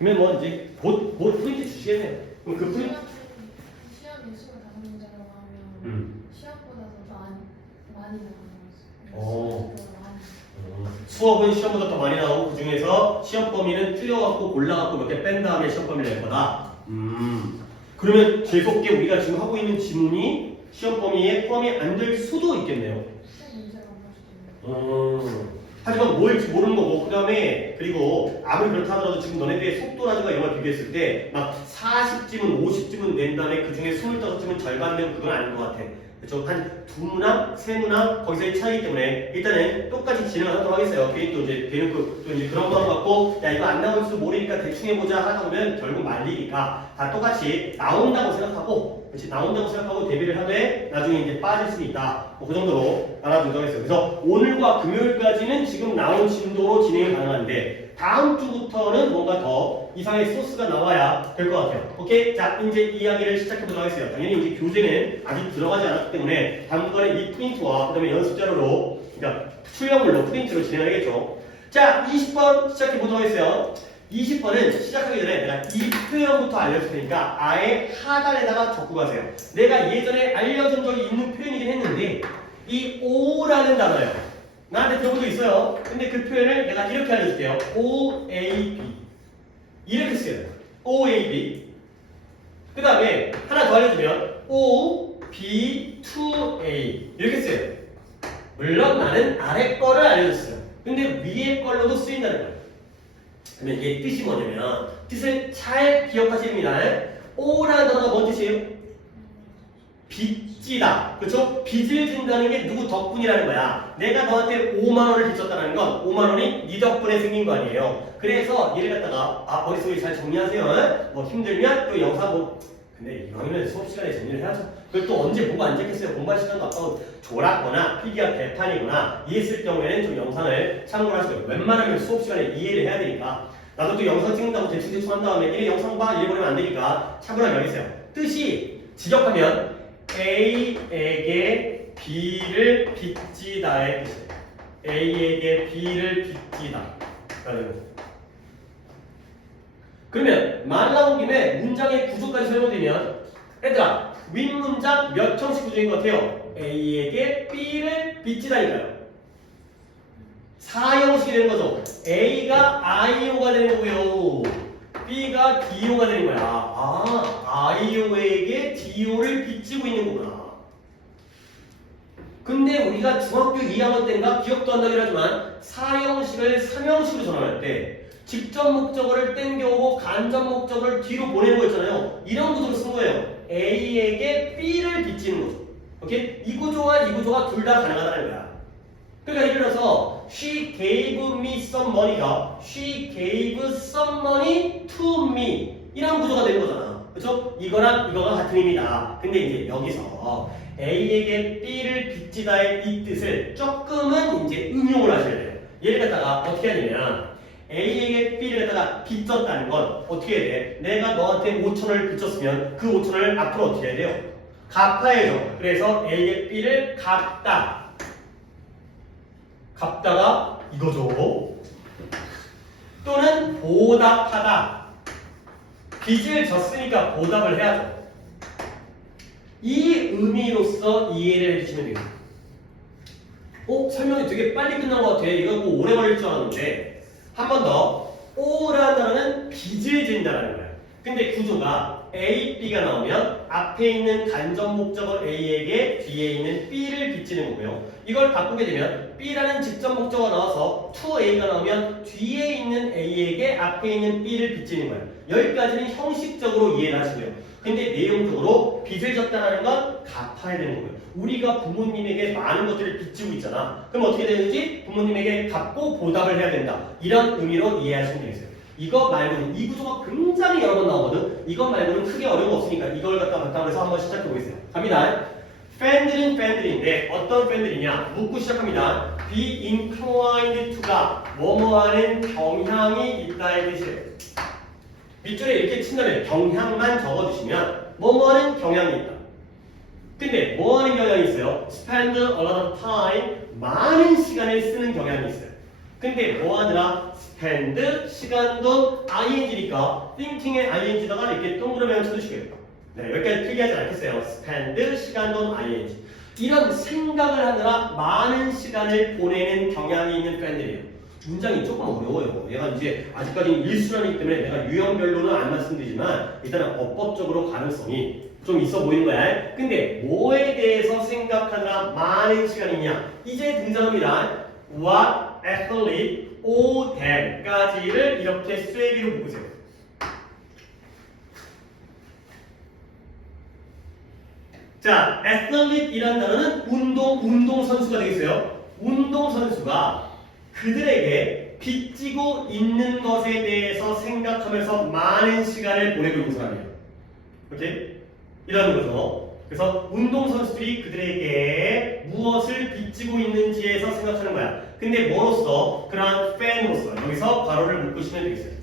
그러면 뭐 이제 곧 프린트 주시겠네요. 그럼 그 프린트 시험 예수가 5문제라고 하면 음. 시험보다 더 많이 나와요. 어. 시험보다 많이. 수업은 시험보다 더 많이 나오고 그 중에서 시험 범위는 줄여갖고 골라갖고 몇 개 뺀 다음에 시험 범위를 낼 거다. 그러면 계속게 우리가 지금 하고 있는 지문이 시험 범위에 포함이 안 될 수도 있겠네요. 시험 문제가 안 나올 수도 있는. 하지만 뭘지 모르는 거고 그 다음에 그리고 아무리 그렇다 하더라도 지금 너네들의 속도라든가 이런 걸 비교했을 때 막 40지문, 50지문 낸 다음에 그 중에 25지문 절반 되면 그건 아닌 것 같아. 그렇죠? 한 두 문항, 세 문항 거기서의 차이기 때문에 일단은 똑같이 진행을 하도록 하겠어요. 괜히 또 이제 대놓고 또 이제 그런 거 갖고 야 이거 안 나올지도 모르니까 대충 해보자 하다 보면 결국 말리니까 다 똑같이 나온다고 생각하고 그렇지 나온다고 생각하고 대비를 하되 나중에 이제 빠질 수 있다. 뭐 그 정도로 알아두도록 하겠어요. 그래서 오늘과 금요일까지는 지금 나온 진도로 진행이 가능한데 다음 주부터는 뭔가 더 이상의 소스가 나와야 될 것 같아요. 오케이? 자, 이제 이야기를 시작해보도록 하겠어요. 당연히 이제 교재는 아직 들어가지 않았기 때문에 다음번에 이 프린트와 그 다음에 연습 자료로, 그러니까 출력물로 프린트로 진행하겠죠. 자, 20번 시작해보도록 하겠어요. 20번은 시작하기 전에 내가 이 표현부터 알려줄 테니까 아예 하단에다가 적고 가세요. 내가 예전에 알려준 적이 있는 표현이긴 했는데 이 O라는 단어예요. 나한테 들어본 적 있어요. 근데 그 표현을 내가 이렇게 알려줄게요. OAB 이렇게 써요. OAB 그 다음에 하나 더 알려주면 OB2A 이렇게 써요. 물론 나는 아래 거를 알려줬어요. 근데 위에 걸로도 쓰인다는 거예요. 그러면 이게 뜻이 뭐냐면 뜻을 잘 기억하셔야 됩니다. O라는 단어가 뭔 뜻이에요? 빚지다. 그렇죠? 빚을 진다는 게 누구 덕분이라는 거야. 내가 너한테 5만 원을 빚졌다는 건 5만 원이 네 덕분에 생긴 거 아니에요. 그래서 얘를 갖다가 머릿속에 잘 정리하세요. 뭐 힘들면 또 영상 뭐 근데 이왕이면 수업 시간에 정리를 해야죠. 그걸 또 언제 보고 앉았겠어요. 공부할 시간도 아까워 졸았거나 PDF 개판이거나 이해했을 경우에는 좀 영상을 참고를 하시고요. 웬만하면 수업 시간에 이해를 해야 되니까 나도 또 영상 찍는다고 대충 한 다음에 이래 영상 봐 이래버리면 안 되니까 참고를 여기 있어요. 뜻이 지적하면 A에게 B를 빚지다의 뜻이에요. A에게 B를 빚지다 라는 거. 그러면 말 나온 김에 문장의 구조까지 설명드리면 얘들아 윗문장 몇 형식 구조인 것 같아요? A에게 B를 빚지다니까요. 4형식이 되는 거죠. A가 IO가 되는 거고요. B가 DO가 되는 거야. 아, IO에게 DO를 빚지고 있는 거구나. 근데 우리가 중학교 2학년 때인가 기억도 안 나긴 하지만 4형식을 3형식으로 전환할 때 직접 목적어를 땡겨오고 간접 목적어를 뒤로 보내는 거 있잖아요. 이런 구조로 쓴 거예요. A에게 B를 빚지는 거죠. 오케이? 이 구조와 이 구조가 둘 다 가능하다는 거야. 그러니까 예를 들어서 She gave me some money가 She gave some money to me 이런 구조가 되는 거잖아. 그렇죠? 이거랑 이거가 같은 의미다. 근데 이제 여기서 A에게 B를 빚지다의 이 뜻을 조금은 이제 응용을 하셔야 돼요. 얘를 갖다가 어떻게 하냐면 A에게 B를 갖다가 빚졌다는 건 어떻게 해야 돼? 내가 너한테 5천원을 빚졌으면 그 5천원을 앞으로 어떻게 해야 돼요? 갚아야죠. 그래서 A에게 B를 갚다. 갚다가 이거죠. 또는 보답하다. 빚을 졌으니까 보답을 해야죠. 이 의미로서 이해를 해주시면 돼요. 설명이 되게 빨리 끝난 것 같아. 이거 뭐 오래 걸릴 줄 알았는데 한 번 더. O라는 단어는 빚을 진다라는 거예요. 근데 구조가 A, B가 나오면 앞에 있는 간접 목적어 A에게 뒤에 있는 B를 빚지는 거고요. 이걸 바꾸게 되면 B라는 직접 목적어가 나와서 to A가 나오면 뒤에 있는 A에게 앞에 있는 B를 빚지는 거예요. 여기까지는 형식적으로 이해를 하시고요. 근데 내용적으로 빚을 졌다는 건 갚아야 되는 거예요. 우리가 부모님에게 많은 것들을 빚지고 있잖아. 그럼 어떻게 되는지 부모님에게 갚고 보답을 해야 된다. 이런 의미로 이해하시면 되겠어요. 이거 말고는 이 구조가 굉장히 여러 번 나오거든. 이것 말고는 크게 어려운 거 없으니까 이걸 갖다 바탕으로 해서 한번 시작해 보겠어요. 갑니다. 팬들은 팬들인데 어떤 팬들이냐? 묻고 시작합니다. be inclined to가 뭐뭐하는 경향이 있다의 뜻이에요. 밑줄에 이렇게 친다면 경향만 적어주시면 뭐뭐하는 경향이 있다. 근데 뭐하는 경향이 있어요? spend a lot of time 많은 시간을 쓰는 경향이 있어요. 근데 뭐 하느라? spend, 시간 돈, ing니까 thinking에 ing다가 이렇게 동그라미 쳐주시고요. 네, 여기까지 필기하지 않겠어요. spend, 시간 돈, ing. 이런 생각을 하느라 많은 시간을 보내는 경향이 있는 팬들이에요. 문장이 조금 어려워요. 얘가 이제 아직까지는 일수라기 때문에 내가 유형별로는 안 말씀드리지만 일단은 어법적으로 가능성이 좀 있어 보이는 거야. 근데 뭐에 대해서 생각하느라 많은 시간이냐? 이제 등장합니다. What, athlete, o, dam까지를 이렇게 쐐기로 묶으세요. 자, athlete이라는 단어는 운동선수가 되겠어요. 운동선수가 그들에게 빚지고 있는 것에 대해서 생각하면서 많은 시간을 보내고 있는 사람이에요. 오케이? 이라는 거죠. 그래서 운동선수들이 그들에게 무엇을 빚지고 있는지에서 생각하는 거야. 근데 뭐로서? 그러한 팬으로서. 여기서 괄호를 묶으시면 되겠어요.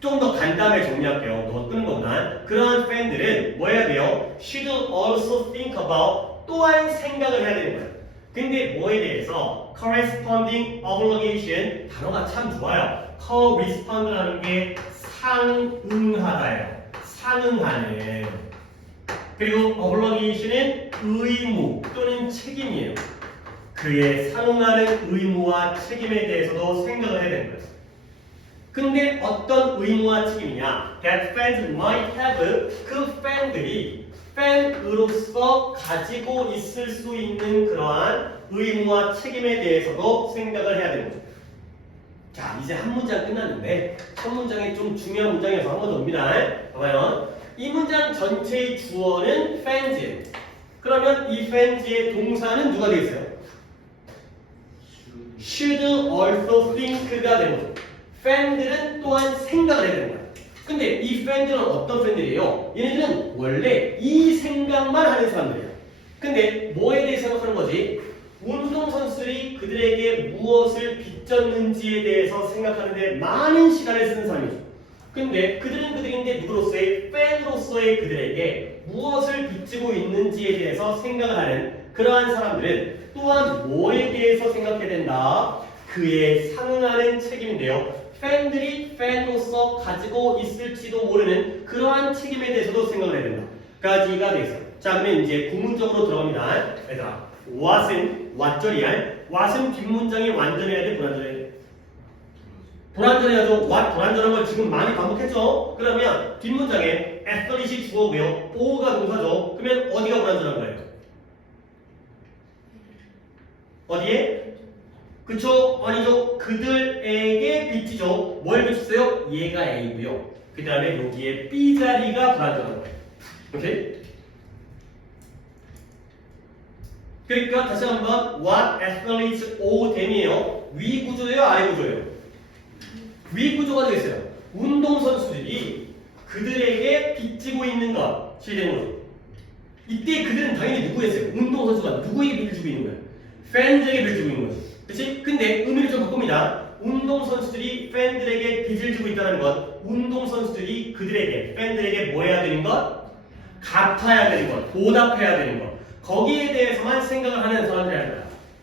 좀 더 간단하게 정리할게요. 너 끄는 거보다. 그러한 팬들은 뭐 해야 돼요? Should also think about 또한 생각을 해야 되는 거예요. 근데 뭐에 대해서? corresponding obligation 단어가 참 좋아요. correspond라는 게 상응하다예요. 상응하는. 그리고 obligation은 의무 또는 책임이에요. 그의 상응하는 의무와 책임에 대해서도 생각을 해야 되는 거예요. 근데 어떤 의무와 책임이냐? That fans might have 그 팬들이 팬으로서 가지고 있을 수 있는 그러한 의무와 책임에 대해서도 생각을 해야 되는 거죠. 자, 이제 한 문장 끝났는데 첫 문장이 좀 중요한 문장이어서 한 번 더 옵니다. 봐봐요. 이 문장 전체의 주어는 fans예요. 그러면 이 fans의 동사는 누가 되겠어요? should also think가 되는 거죠. 팬들은 또한 생각을 해야 되는 거야. 근데 이 팬들은 어떤 팬들이에요? 얘네들은 원래 이 생각만 하는 사람들이야. 근데 뭐에 대해 생각하는 거지? 운동선수들이 그들에게 무엇을 빚졌는지에 대해서 생각하는데 많은 시간을 쓰는 사람이죠. 근데 그들은 그들인데 누구로서의 팬으로서의 그들에게 무엇을 빚지고 있는지에 대해서 생각을 하는 그러한 사람들은 또한 뭐에 대해서 생각해야 된다? 그에 상응하는 책임인데요. 팬들이 팬으로서 가지고 있을지도 모르는 그러한 책임에 대해서도 생각을 해야 된다. 까지가 되겠어요. 자, 그러면 이제 구문적으로 들어갑니다. 얘들아, what은 왓절이야. what은 뒷문장이 완전해야 돼, 불완전해야 돼? 불완전해야죠. what 불완전한 걸 지금 많이 반복했죠. 그러면 뒷문장에 athlete이 주어고요, o가 동사죠. 그러면 어디가 불완전한 거예요? 어디에? 그쵸? 아니죠. 그들에게 빚지죠. 뭘 빚었어요? 얘가 A고요. 그 다음에 여기에 B 자리가 불안정한 거예요. 오케이? 그러니까 다시 한번 What athletes owe them이에요. 위 구조예요? 아래 구조예요? 위 구조가 되겠어요. 운동선수들이 그들에게 빚지고 있는 것이 되는 거죠. 이때 그들은 당연히 누구였어요? 운동선수가 누구에게 빚을 주고 있는 거예요? 팬들에게 빚을 주고 있는 거죠. 그치? 근데 의미를 좀 바꿉니다. 운동선수들이 팬들에게 빚을 주고 있다는 것, 운동선수들이 그들에게, 팬들에게 뭐 해야 되는 것? 갚아야 되는 것, 보답해야 되는 것. 거기에 대해서만 생각을 하는 사람들이 아니라.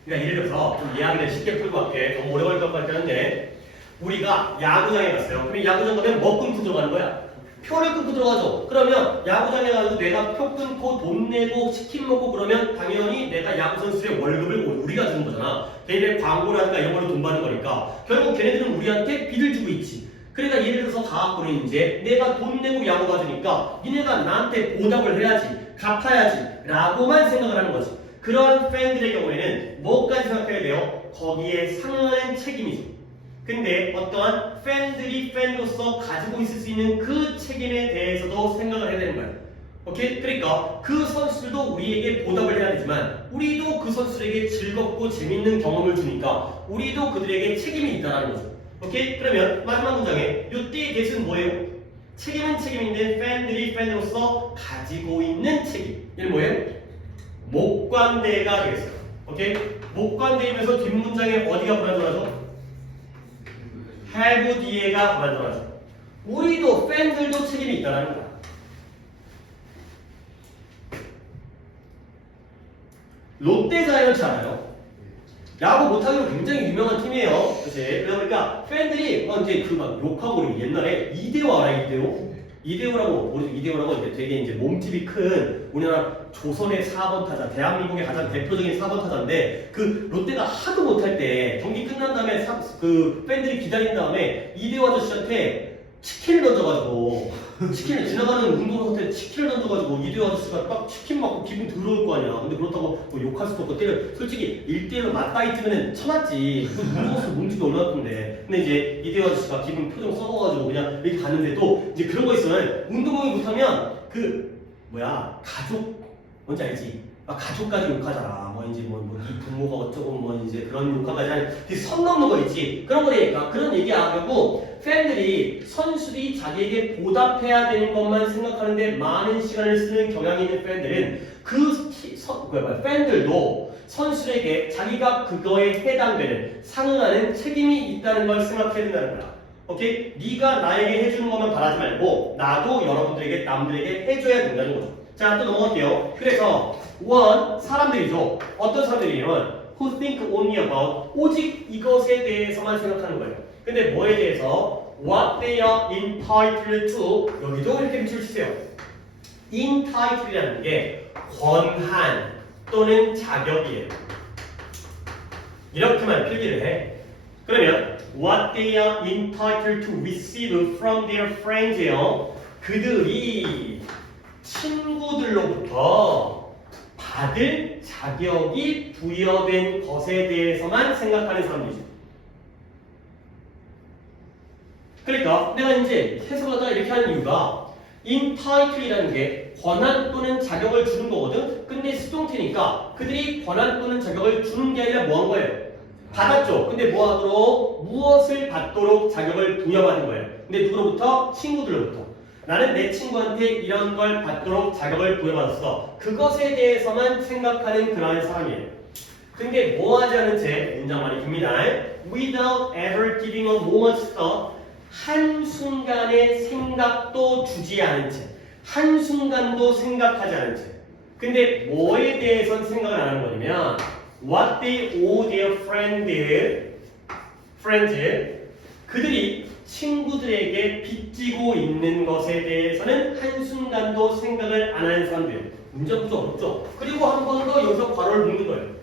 그러니까 예를 들어서 좀 이야기를 쉽게 풀고 갈게. 너무 오래 걸릴 것 같긴 한데, 우리가 야구장에 갔어요. 그러면 야구장 가면 뭐 끊고 들어가는 거야? 표를 끊고 들어가죠. 그러면 야구장에 가서 내가 표 끊고 돈 내고 치킨 먹고 그러면 당연히 내가 야구 선수의 월급을 우리가 주는 거잖아. 걔네 광고라든가 이런 걸로 돈 받는 거니까 결국 걔네들은 우리한테 빚을 주고 있지. 그러니까 예를 들어서 가학부는 이제 내가 돈 내고 야구 가주니까 니네가 나한테 보답을 해야지, 갚아야지 라고만 생각을 하는 거지. 그런 팬들의 경우에는 뭐까지 생각해야 돼요? 거기에 상응하는 책임이죠. 근데 어떠한 팬들이 팬으로서 가지고 있을 수 있는 그 책임에 대해서도 생각을 해야 되는 거예요. 오케이? 그러니까 그 선수들도 우리에게 보답을 해야 되지만 우리도 그 선수들에게 즐겁고 재밌는 경험을 주니까 우리도 그들에게 책임이 있다는 거죠. 오케이? 그러면 마지막 문장에 이때의 대신 뭐예요? 책임은 책임인데 팬들이 팬으로서 가지고 있는 책임. 이는 뭐예요? 목관대가 되겠어요. 오케이? 목관대이면서 뒷문장에 어디가 불안정하죠? have 뒤에가 불안정하죠. 우리도 팬들도 책임이 있다는 거야. 롯데자이언츠 알아요? 야구 못하기로 굉장히 유명한 팀이에요. 그치? 그러니까 팬들이 이제 그 막 욕하고 그러고 옛날에 이대호 알아? 이대호? 이대호라고 모르죠? 이대호라고 이제 되게 이제 몸집이 큰 우리나라 조선의 4번 타자, 대한민국의 가장 대표적인 4번 타자인데 그 롯데가 하도 못할 때 경기 끝난 다음에 그 팬들이 기다린 다음에 이대호 아저씨한테 치킨을 던져가지고 치킨을 지나가는 운동선수한테 치킨을 던져가지고 이대호 아저씨가 딱 치킨 맞고 기분 더러울 거 아니야. 근데 그렇다고 뭐 욕할 수도 없고 때려 솔직히 1대1로 맞다이 뜨면은 쳐맞지. 그 운동선수 몸집이 얼마나 큰데. 근데 이제 이대호 아저씨가 기분 표정 썩어가지고 그냥 이렇게 갔는데 또 이제 그런 거 있어요. 운동을 못하면 그 뭐야 가족 뭔지 알지? 막 가족까지 욕하잖아. 뭐 이제 이 부모가 어쩌고 뭐 이제 그런 욕까지 하는 선 넘는 거 있지. 그런 거니까 그런 얘기 안 하고 팬들이 선수들이 자기에게 보답해야 되는 것만 생각하는데 많은 시간을 쓰는 경향이 있는 팬들은 팬들도 선수에게 자기가 그거에 해당되는 상응하는 책임이 있다는 걸 생각해야 된다는 거야. 오케이? 네가 나에게 해주는 것만 바라지 말고 나도 여러분들에게 남들에게 해줘야 된다는 거죠. 자, 또 넘어갈게요. 그래서 사람들이죠. 어떤 사람들이냐면 who think only about 오직 이것에 대해서만 생각하는 거예요. 근데 뭐에 대해서? what they are entitled to 여기도 이렇게 밑줄 치세요. entitled이라는 게 권한 또는 자격이에요. 이렇게만 필기를 해. 그러면 what they are entitled to receive from their friends예요. 그들이 친구들로부터 받을 자격이 부여된 것에 대해서만 생각하는 사람들이죠. 그러니까 내가 이제 해석하다가 이렇게 하는 이유가 entitle이라는 게 권한 또는 자격을 주는 거거든. 근데 수동태니까 그들이 권한 또는 자격을 주는 게 아니라 뭐 한 거예요? 받았죠. 근데 뭐 하도록? 무엇을 받도록 자격을 부여받은 거예요. 근데 누구로부터? 친구들로부터. 나는 내 친구한테 이런 걸 받도록 자격을 부여받았어. 그것에 대해서만 생각하는 그러한 사람이에요. 근데 뭐 하지 않은 채 문장 많이 깁니다. Without ever giving a moment's thought 한순간의 생각도 주지 않은 채 한순간도 생각하지 않은 채 근데 뭐에 대해서는 생각을 안 하는 거냐면 What they owe their friends 그들이 친구들에게 빚지고 있는 것에 대해서는 한순간도 생각을 안 하는 사람들이에요. 문제 부족 어렵죠? 그리고 한 번 더 여기서 괄호를 묶는 거예요.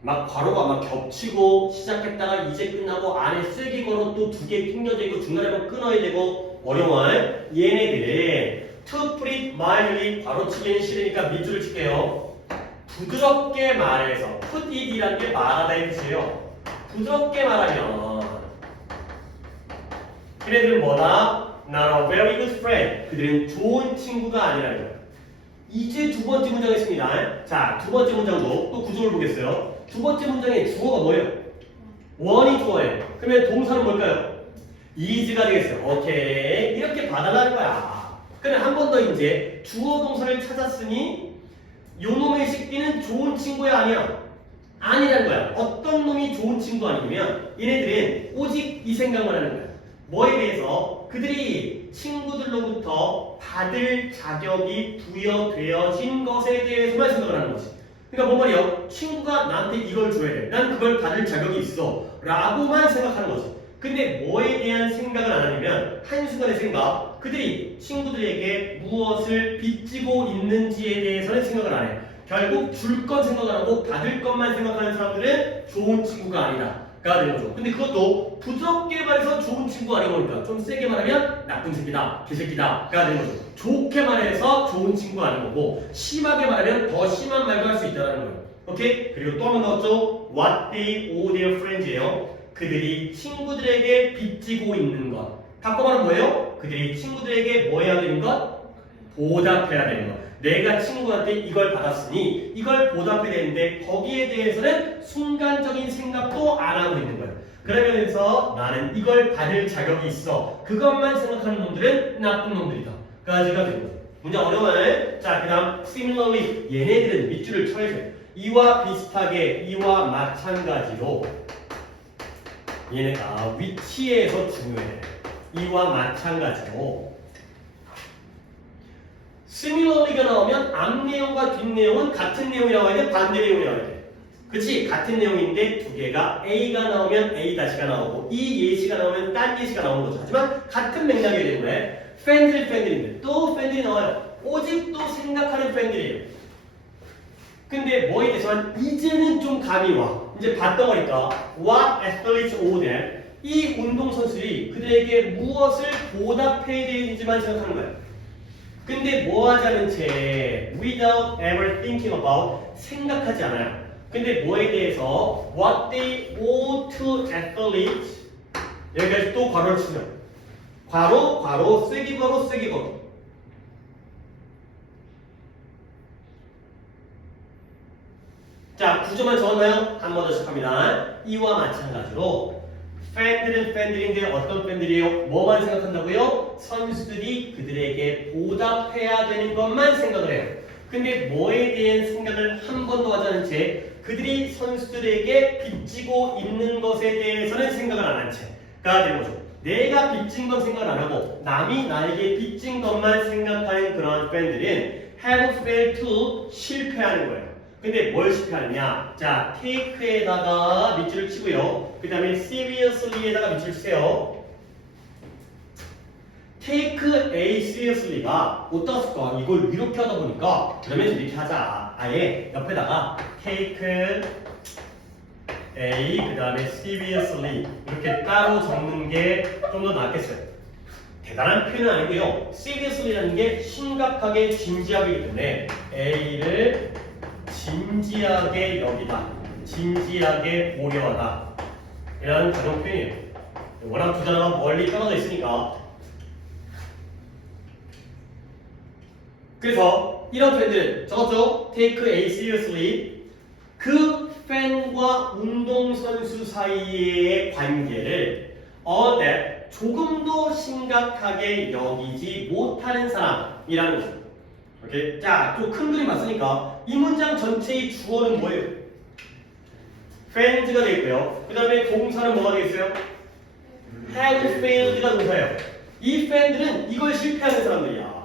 막 괄호가 막 겹치고 시작했다가 이제 끝나고 안에 쓰기 걸어 또 두 개 튕겨져 있고 중간에 뭐 끊어야 되고 어려워요. 얘네들은 to put it mildly 괄호치기는 싫으니까 밑줄을 칠게요. 부드럽게 말해서 put it이라는 게 말하다의 뜻이에요. 부드럽게 말하면 그네들은 뭐다? Not a very good friend. 그들은 좋은 친구가 아니라는 거예요. 이제 두 번째 문장 있습니다. 자, 두 번째 문장도 또 구조를 보겠어요. 두 번째 문장의 주어가 뭐예요? 원이 주어예요. 그러면 동사는 뭘까요? is가 되겠어요. 오케이. 이렇게 받아라는 거야. 그럼 한 번 더 이제 주어 동사를 찾았으니 요 놈의 새끼는 좋은 친구야 아니야? 아니라는 거야. 어떤 놈이 좋은 친구 아니면 얘네들은 오직 이 생각만 하는 거야. 뭐에 대해서? 그들이 친구들로부터 받을 자격이 부여되어진 것에 대해서만 생각을 하는 거지. 그러니까 뭔 말이야? 친구가 나한테 이걸 줘야 돼. 난 그걸 받을 자격이 있어. 라고만 생각하는 거지. 근데 뭐에 대한 생각을 안 하냐면 한순간의 생각. 그들이 친구들에게 무엇을 빚지고 있는지에 대해서는 생각을 안 해. 결국 줄 건 생각을 하고 받을 것만 생각하는 사람들은 좋은 친구가 아니다. 가 되는 거죠. 근데 그것도 부드럽게 말해서 좋은 친구 아니고 그러니까 좀 세게 말하면 나쁜 새끼다, 개새끼다 가 되는 거죠. 좋게 말해서 좋은 친구 아닌 거고 심하게 말하면 더 심한 말도 할 수 있다는 거예요. 오케이? 그리고 또 한 번 넣었죠. What they owe their friends예요. 그들이 친구들에게 빚지고 있는 것. 바꿔 말하면 뭐예요? 그들이 친구들에게 뭐 해야 되는 것? 보답해야 되는 것. 내가 친구한테 이걸 받았으니 이걸 보답해야 되는데 거기에 대해서는 순간적인 생각도 안 하고 있는 거예요. 그러면서 나는 이걸 받을 자격이 있어. 그것만 생각하는 놈들은 나쁜 놈들이다. 까지가 되는 거예요. 문제 어려워요. 자, 그 다음 similarly 얘네들은 밑줄을 쳐야 돼요. 이와 비슷하게 이와 마찬가지로 얘네가 위치에서 중요해. 이와 마찬가지로 similarly가 나오면 앞 내용과 뒷 내용은 같은 내용이라고 해야 돼? 반대 내용이라고 해야 돼? 그치? 같은 내용인데 두 개가 A가 나오면 A-가 나오고 이 예시가 나오면 딴 예시가 나오는 거죠. 하지만 같은 맥락이어야 되는 거예요. 팬들인데 또 팬들이 나와요. 오직 또 생각하는 팬들이에요. 근데 뭐에 대해서는 이제는 좀 감이 와. 이제 봤던 거니까 What athletes owe them? 이 운동선수들이 그들에게 무엇을 보답해야 되는지만 생각하는 거예요. 근데 뭐 하지 않은 채 without ever thinking about 생각하지 않아요. 근데 뭐에 대해서 what they owe to athletes 여기까지 또 괄호를 치면 괄호 괄호 쓰기 괄호 쓰기 괄호 자 구조만 적었나요? 한 번 더 시작합니다. 이와 마찬가지로 팬들은 팬들인데 어떤 팬들이에요? 뭐만 생각한다고요? 선수들이 그들에게 보답해야 되는 것만 생각을 해요. 근데 뭐에 대한 생각을 한 번도 하지 않은 채 그들이 선수들에게 빚지고 있는 것에 대해서는 생각을 안 한 채가 되는 거죠. 내가 빚진 건 생각을 안 하고 남이 나에게 빚진 것만 생각하는 그런 팬들은 have failed to 실패하는 거예요. 근데 뭘 실패하느냐? 자, take에다가 밑줄을 치고요. 그 다음에 seriously에다가 밑줄을 치세요. take a seriously가 어디다가 쓸까? 이걸 이렇게 하다 보니까 그러면 이렇게 하자. 아예 옆에다가 take a 그 다음에 seriously 이렇게 따로 적는 게 좀 더 낫겠어요. 대단한 표현은 아니고요. seriously라는 게 심각하게 진지하기 때문에 a를 진지하게 여기다, 진지하게 고려하다 이라는 가정 표현이에요. 워낙 두 단어가 멀리 떨어져 있으니까. 그래서 이런 표현들 적었죠? Take a seriously 그 팬과 운동선수 사이의 관계를 that 조금도 심각하게 여기지 못하는 사람이라는 거죠. 오케이? 자, 또 큰 그림 봤으니까 이 문장 전체의 주어는 뭐예요? failed가 되겠고요. 그 다음에 동사는 뭐가 되겠어요? have failed가 동사예요. 이 팬들은 이걸 실패하는 사람들이야.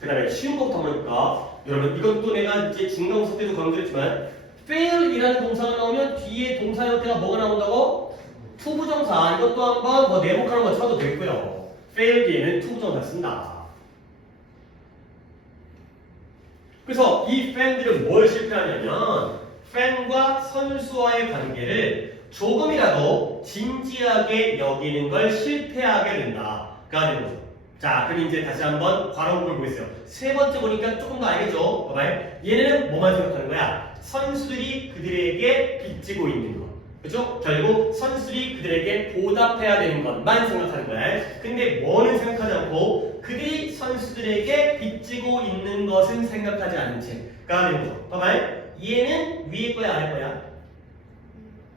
그 다음에 쉬운 것부터 한번 해볼까? 여러분 이것도 내가 이제 중간고사 때도 강조했지만 fail이라는 동사가 나오면 뒤에 동사 형태가 뭐가 나온다고? 투부정사. 이것도 한번 뭐 내복하는 거 쳐도 되고요. fail 뒤에는 투부정사 쓴다. 그래서 이 팬들은 뭘 실패하냐면 팬과 선수와의 관계를 조금이라도 진지하게 여기는 걸 실패하게 된다가 되는 거죠. 자, 그럼 이제 다시 한번 괄호를 보겠어요. 세 번째 보니까 조금 더 알겠죠? 봐봐요. 얘네는 뭐만 생각하는 거야? 선수들이 그들에게 빚지고 있는 것. 그렇죠? 결국 선수들이 그들에게 보답해야 되는 것만 생각하는 거야. 근데 뭐는 생각하지 않고 그들이 선수들에게 빚지고 있는 것은 생각하지 않은 채가 되는 거죠. 봐봐요. 얘는 위에 거야, 아래 거야?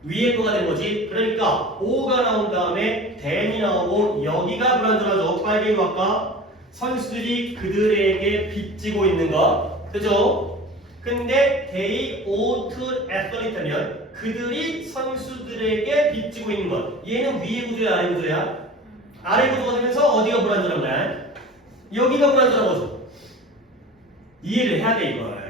위에 거가 되는 거지. 그러니까 O가 나온 다음에 then이 나오고 여기가 불안전하죠. 빨개로 아까 선수들이 그들에게 빚지고 있는 것. 그죠? 근데 they owe to athlete 하면 그들이 선수들에게 빚지고 있는 것. 얘는 위에 구조야, 아래 구조야? 아래 구조가 되면서 어디가 불안전한 거야? 여기가 불안전한 거죠. 이해를 해야 돼, 이걸.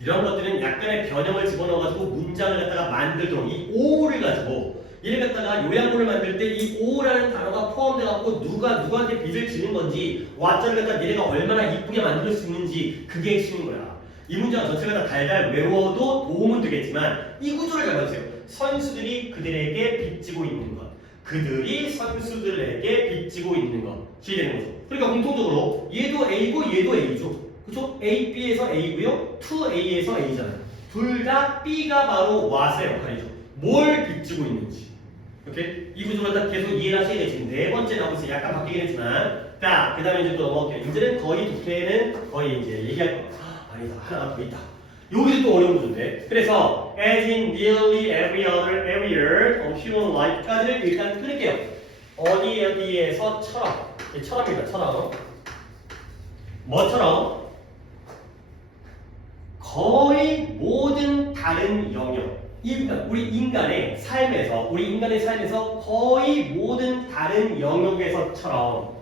이런 것들은 약간의 변형을 집어넣어가지고 문장을 갖다가 만들도록 이 오를 가지고 얘를 갖다가 요약문을 만들 때 이 오라는 단어가 포함돼갖고 누가 누구한테 빚을 지는 건지 왓자를 갖다 니네가 얼마나 이쁘게 만들 수 있는지 그게 핵심인 거야. 이 문장 전체가 다 달달 외워도 도움은 되겠지만 이 구조를 잘 봐주세요. 선수들이 그들에게 빚지고 있는 것, 그들이 선수들에게 빚지고 있는 것이 되는 거죠. 그러니까 공통적으로 얘도 A고 얘도 A죠. 그쵸? A, B에서 A고요. 2A에서 A잖아요. 둘 다 B가 바로 what의 역할이죠. 뭘 빚지고 있는지. 오케이? 이 구조를 다 계속 이해를 하셔야 되지. 네 번째 나오고 있어요. 약간 바뀌긴 했지만. 자, 그 다음에 이제 또 넘어갈게요. 이제는 거의 독해는 거의 이제 얘기할 거. 아니다. 하나 더 있다. 여기도 또 어려운 구조인데. 그래서 as in nearly every other area of human life까지를 일단 끊을게요. 어디에서처럼. 처럼입니다. 처럼. 뭐처럼? 거의 모든 다른 영역, 우리 인간의 삶에서 거의 모든 다른 영역에서처럼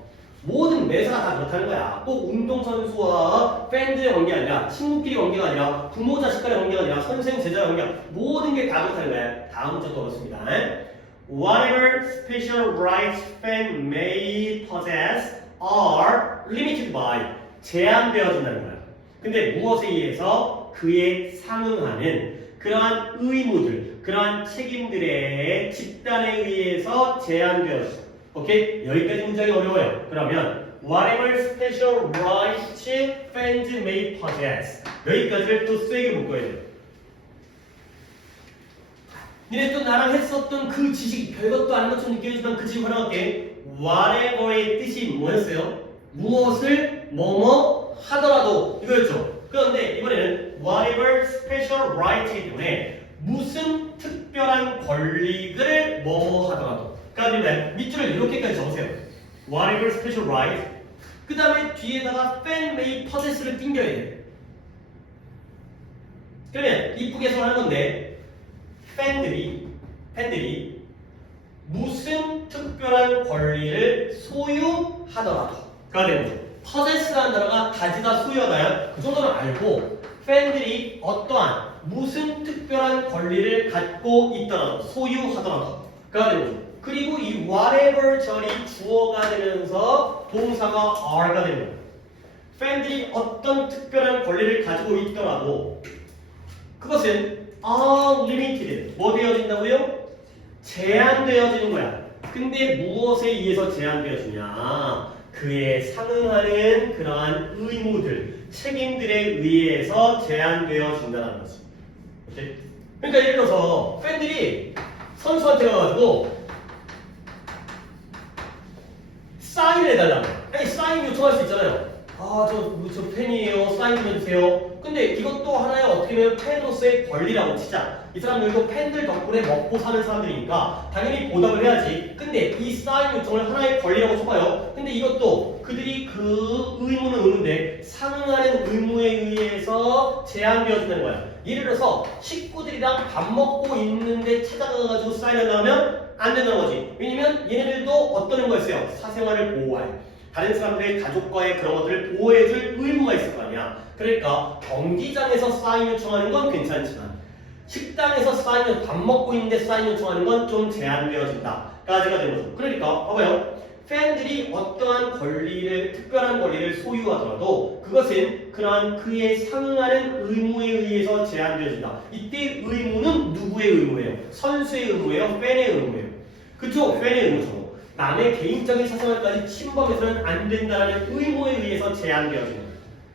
모든 매사가 다 그렇다는 거야. 꼭 운동선수와 팬들의 관계 아니라 친구끼리 관계가 아니라 부모 자식 간의 관계가 아니라 선생 제자 관계 모든 게 다 그렇다는 거야. 다음 문제 떠오르습니다. Whatever special rights fan may possess are limited by 제한되어진다는 거야. 근데 무엇에 의해서 그에 상응하는 그러한 의무들, 그러한 책임들의 집단에 의해서 제한되어진다. 오케이? 여기까지 문장이 어려워요. 그러면 whatever special rights fans may possess 여기까지를 또 세게 묶어야 돼요. 니네 또 나랑 했었던 그 지식 별것도 아닌 것처럼 느껴지지만 그 지식 활용할게. whatever의 뜻이 뭐였어요? 무엇을 뭐뭐 하더라도 이거였죠. 그런데 이번에는 whatever special right이기 때문에 무슨 특별한 권리를 뭐뭐 하더라도 그러니까 밑줄을 이렇게까지 적으세요. Whatever special right. 그 다음에 뒤에다가 fan may possess를 띵겨야 돼. 그러면 이쁘게 해석하는 건데 팬들이 무슨 특별한 권리를 소유하더라도가 되는 거죠. possess라는 단어가 가지다 소유하다야 그 정도는 알고 팬들이 어떠한 무슨 특별한 권리를 갖고 있더라도 소유하더라도가 되는 거죠. 그리고 이 whatever 절이 주어가 되면서 동사가 are가 되는 거예요. 팬들이 어떤 특별한 권리를 가지고 있더라도 그것은 unlimited 뭐 되어진다고요? 제한되어지는 거야. 근데 무엇에 의해서 제한되어지냐? 그에 상응하는 그러한 의무들, 책임들에 의해서 제한되어진다는 거지. 오케이? 그러니까 예를 들어서 팬들이 선수한테 가가지고 사인을 해달라고. 아니 사인 요청할 수 있잖아요. 저 팬이에요. 사인 좀 해주세요. 근데 이것도 하나의 어떻게 보면 팬으로서의 권리라고 치자. 이 사람들도 팬들 덕분에 먹고 사는 사람들이니까 당연히 보답을 해야지. 근데 이 사인 요청을 하나의 권리라고 쳐봐요. 근데 이것도 그들이 그 의무는 의무인데 상응하는 의무에 의해서 제한되어진다는 거야. 예를 들어서 식구들이랑 밥 먹고 있는데 찾아가가지고 사인한다면 안 된다는 거지. 왜냐면 얘네들도 어떤 의무가 있어요? 사생활을 보호할. 다른 사람들의 가족과의 그런 것들을 보호해줄 의무가 있을 거 아니야. 그러니까 경기장에서 사인 요청하는 건 괜찮지만 식당에서 밥 먹고 있는데 사인 요청하는 건 좀 제한되어진다. 까지가 되는 거죠. 그러니까 봐봐요. 팬들이 어떠한 권리를 특별한 권리를 소유하더라도 그것은 그러한 그에 상응하는 의무에 의해서 제한되어진다. 이때 의무는 누구의 의무예요? 선수의 의무예요? 팬의 의무예요? 그쵸? 팬의 의무죠. 남의 개인적인 사생활까지 침범해서는 안 된다는 의무에 의해서 제한되어지는 거예요.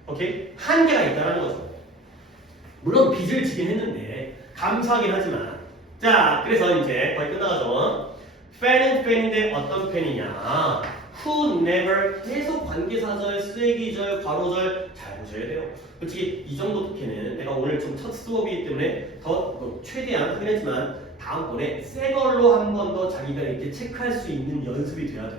오케이? 한계가 있다는 거죠. 물론 빚을 지긴 했는데 감사하긴 하지만 자 그래서 이제 거의 끝나가죠. 팬은 팬인데 어떤 팬이냐? Who never 계속 관계사절, 쓰레기절, 괄호절 잘 보셔야 돼요. 솔직히 이 정도 특혜는 내가 오늘 좀 첫 수업이기 때문에 더 최대한 하긴 했지만 다음번에 새 걸로 한 번 더 자기가 이렇게 체크할 수 있는 연습이 돼야 돼.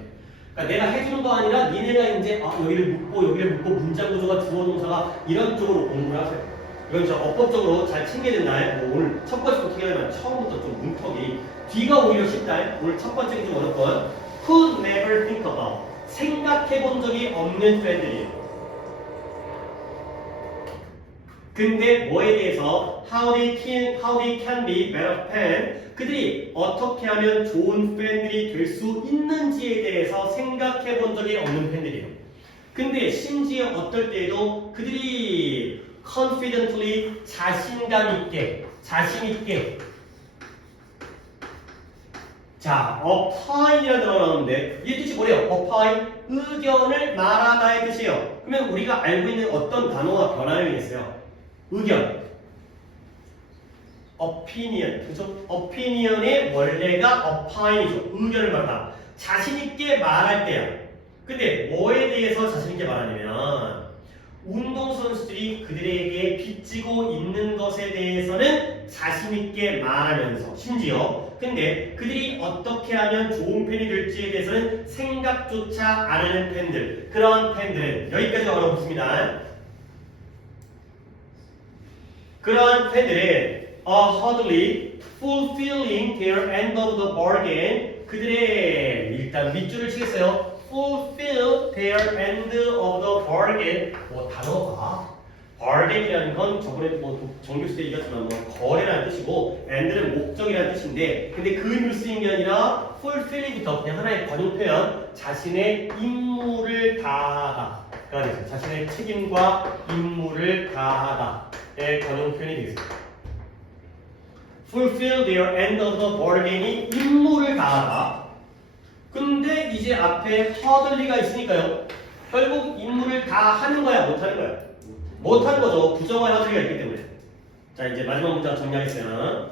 그러니까 내가 해주는 거 아니라 니네가 이제 여기를 묶고 문장 구조가 주어 동사가 이런 쪽으로 공부를 하세요. 이건 진짜 어법적으로 잘 챙겨야 된다. 뭐 오늘 첫 번째부터 하면 처음부터 좀 문턱이 뒤가 오히려 쉽다. 오늘 첫 번째가 좀 어렵건 Who never think about 생각해 본 적이 없는 팬들이에요. 근데 뭐에 대해서 how they can be better fan 그들이 어떻게 하면 좋은 팬들이 될 수 있는지에 대해서 생각해 본 적이 없는 팬들이에요. 근데 심지어 어떨 때에도 그들이 confidently 자신감 있게 자, opini이라는 단어가 나오는데 이 뜻이 뭐래요? opine, 의견을 말하다의 뜻이에요. 그러면 우리가 알고 있는 어떤 단어와 변화형이 있어요? 의견, opinion, 그죠? opinion의 원래가 opine이죠. 의견을 말하다. 자신있게 말할 때야. 근데 뭐에 대해서 자신있게 말하냐면 운동선수들이 그들에게 빚지고 있는 것에 대해서는 자신있게 말하면서 심지어 근데 그들이 어떻게 하면 좋은 팬이 될지에 대해서는 생각조차 안 하는 팬들 그런 팬들은 여기까지가 어렵습니다. 그러한 팬들은 hardly fulfilling their end of the bargain 그들의 일단 밑줄을 치겠어요. fulfill their end of the bargain. 뭐 단어가 bargain이라는 건 저번에 뭐 정규수 때 얘기했지만 뭐 거래라는 뜻이고 end는 목적이라는 뜻인데 근데 그 의미로 쓰인 게 아니라 fulfilling부터 그냥 하나의 관용 표현 자신의 임무를 다하다가 되죠. 자신의 책임과 임무를 다하다의 관용 표현이 되겠습니다. fulfill their end of the bargain이 임무를 다하다. 근데 이제 앞에 허들리가 있으니까요. 결국 임무를 다 하는 거야, 못 하는 거야? 못 하는 거죠. 부정할 허들리가 있기 때문에. 자, 이제 마지막 문장 정리하겠어요.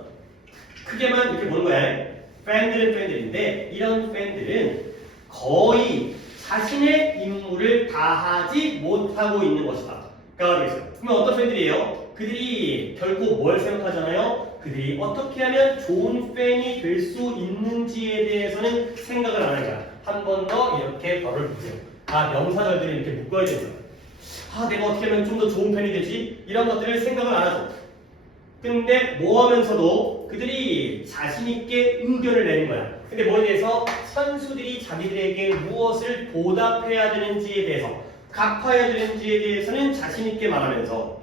크게만 이렇게 보는 거야. 팬들은 팬들인데 이런 팬들은 거의 자신의 임무를 다하지 못하고 있는 것이다. 가 되겠어요. 그러면 어떤 팬들이에요? 그들이 결국 뭘 생각하잖아요? 그들이 어떻게 하면 좋은 팬이 될 수 있는지에 대해서는 생각을 안 하는 거야. 한 번 더 이렇게 벌을 보세요. 아, 명사절들이 이렇게 묶어야 되는 거야. 아, 내가 어떻게 하면 좀 더 좋은 팬이 되지? 이런 것들을 생각을 안 하죠. 근데 뭐 하면서도 그들이 자신있게 의견을 내는 거야. 근데 뭐에 대해서 선수들이 자기들에게 무엇을 보답해야 되는지에 대해서 갚아야 되는지에 대해서는 자신있게 말하면서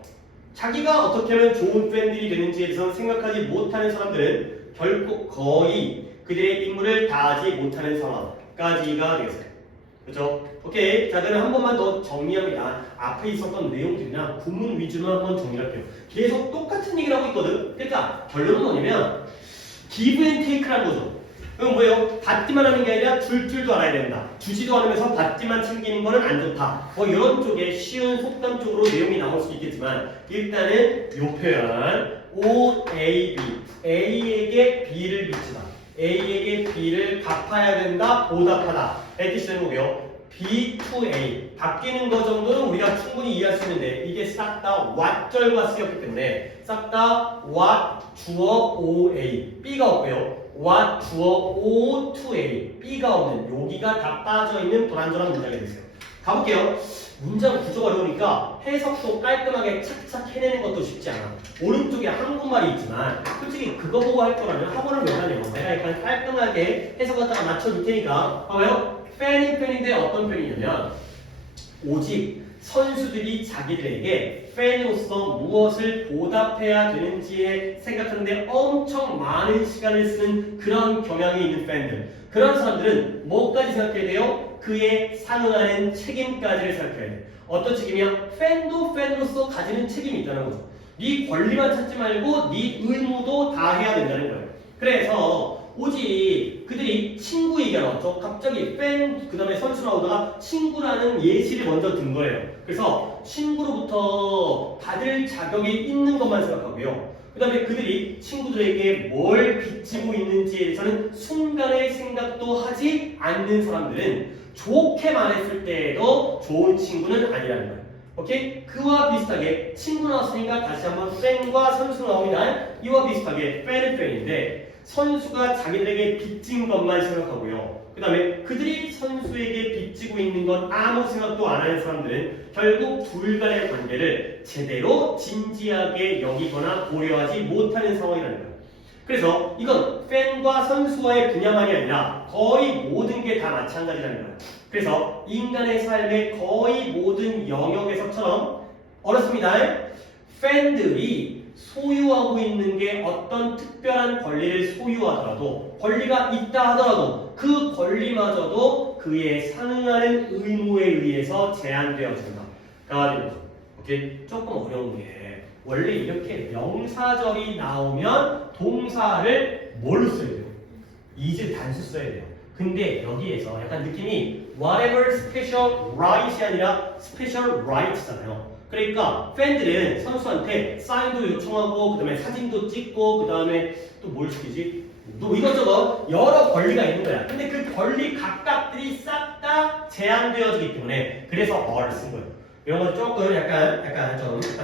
자기가 어떻게 하면 좋은 팬들이 되는지에 대해서 생각하지 못하는 사람들은 결국 거의 그들의 임무를 다하지 못하는 상황까지가 되겠어요. 그렇죠? 오케이. 자, 그럼 한 번만 더 정리합니다. 앞에 있었던 내용들이나 구문 위주로 한번 정리할게요. 계속 똑같은 얘기를 하고 있거든. 그러니까 결론은 뭐냐면 give and take라는 거죠. 그럼 뭐예요? 받기만 하는 게 아니라 줄 줄도 알아야 된다. 주지도 않으면서 받기만 챙기는 거는 안 좋다. 뭐 이런 쪽에 쉬운 속담 쪽으로 내용이 나올 수 있겠지만 일단은 요 표현 O, A, B A에게 B를 미치다. A에게 B를 갚아야 된다. 보답하다. 의 뜻이 되는 거고요. B to A 바뀌는 거 정도는 우리가 충분히 이해할 수 있는데 이게 싹 다 what절과 쓰였기 때문에 싹 다 what 주어 OA B가 없고요. what 주어 O to A B가 없는 여기가 다 빠져있는 불완전한 문장이 되세요. 가볼게요. 문장 구조가 어려우니까 해석도 깔끔하게 착착 해내는 것도 쉽지 않아. 오른쪽에 한국말이 있지만 솔직히 그거 보고 할 거라면 학원을 왜 다녀? 내가 약간 깔끔하게 해석 갖다가 맞춰줄 테니까 봐봐요. 팬인데 어떤 팬이냐면 오직 선수들이 자기들에게 팬으로서 무엇을 보답해야 되는지에 생각하는데 엄청 많은 시간을 쓰는 그런 경향이 있는 팬들. 그런 사람들은 뭐까지 생각해야 돼요? 그에 상응하는 책임까지를 생각해야 돼. 어떤 책임이야? 팬도 팬으로서 가지는 책임이 있다는 거죠. 네 권리만 찾지 말고 네 의무도 다 해야 된다는 거예요. 그래서 오직 그들이 친구 얘기가 나왔죠. 갑자기 팬, 그 다음에 선수 나오다가 친구라는 예시를 먼저 든 거예요. 그래서 친구로부터 받을 자격이 있는 것만 생각하고요. 그 다음에 그들이 친구들에게 뭘 빚지고 있는지에 대해서는 순간의 생각도 하지 않는 사람들은 좋게 말했을 때에도 좋은 친구는 아니라는 거예요. 오케이? 그와 비슷하게 친구 나왔으니까 다시 한번 팬과 선수 나옵니다. 이와 비슷하게 팬은 팬인데 선수가 자기들에게 빚진 것만 생각하고요. 그 다음에 그들이 선수에게 빚지고 있는 건 아무 생각도 안 하는 사람들은 결국 둘 간의 관계를 제대로 진지하게 여기거나 고려하지 못하는 상황이라는 거예요. 그래서 이건 팬과 선수와의 분야만이 아니라 거의 모든 게 다 마찬가지라는 거예요. 그래서 인간의 삶의 거의 모든 영역에서처럼 어렵습니다. 팬들이 소유하고 있는 게 어떤 특별한 권리를 소유하더라도 권리가 있다 하더라도 그 권리마저도 그에 상응하는 의무에 의해서 제한되어진다가 되는 거죠. 오케이? 조금 어려운 게 원래 이렇게 명사절이 나오면 동사를 뭘로 써야 돼요? is를 단수 써야 돼요. 근데 여기에서 약간 느낌이 whatever special right이 아니라 special right잖아요. 그러니까 팬들은 선수한테 사인도 요청하고 그 다음에 사진도 찍고 그 다음에 또 뭘 시키지? 또 이것저것 여러 권리가 있는 거야. 근데 그 권리 각각들이 싹 다 제한되어지기 때문에 그래서 어를 쓴 거예요. 이런 건 조금 약간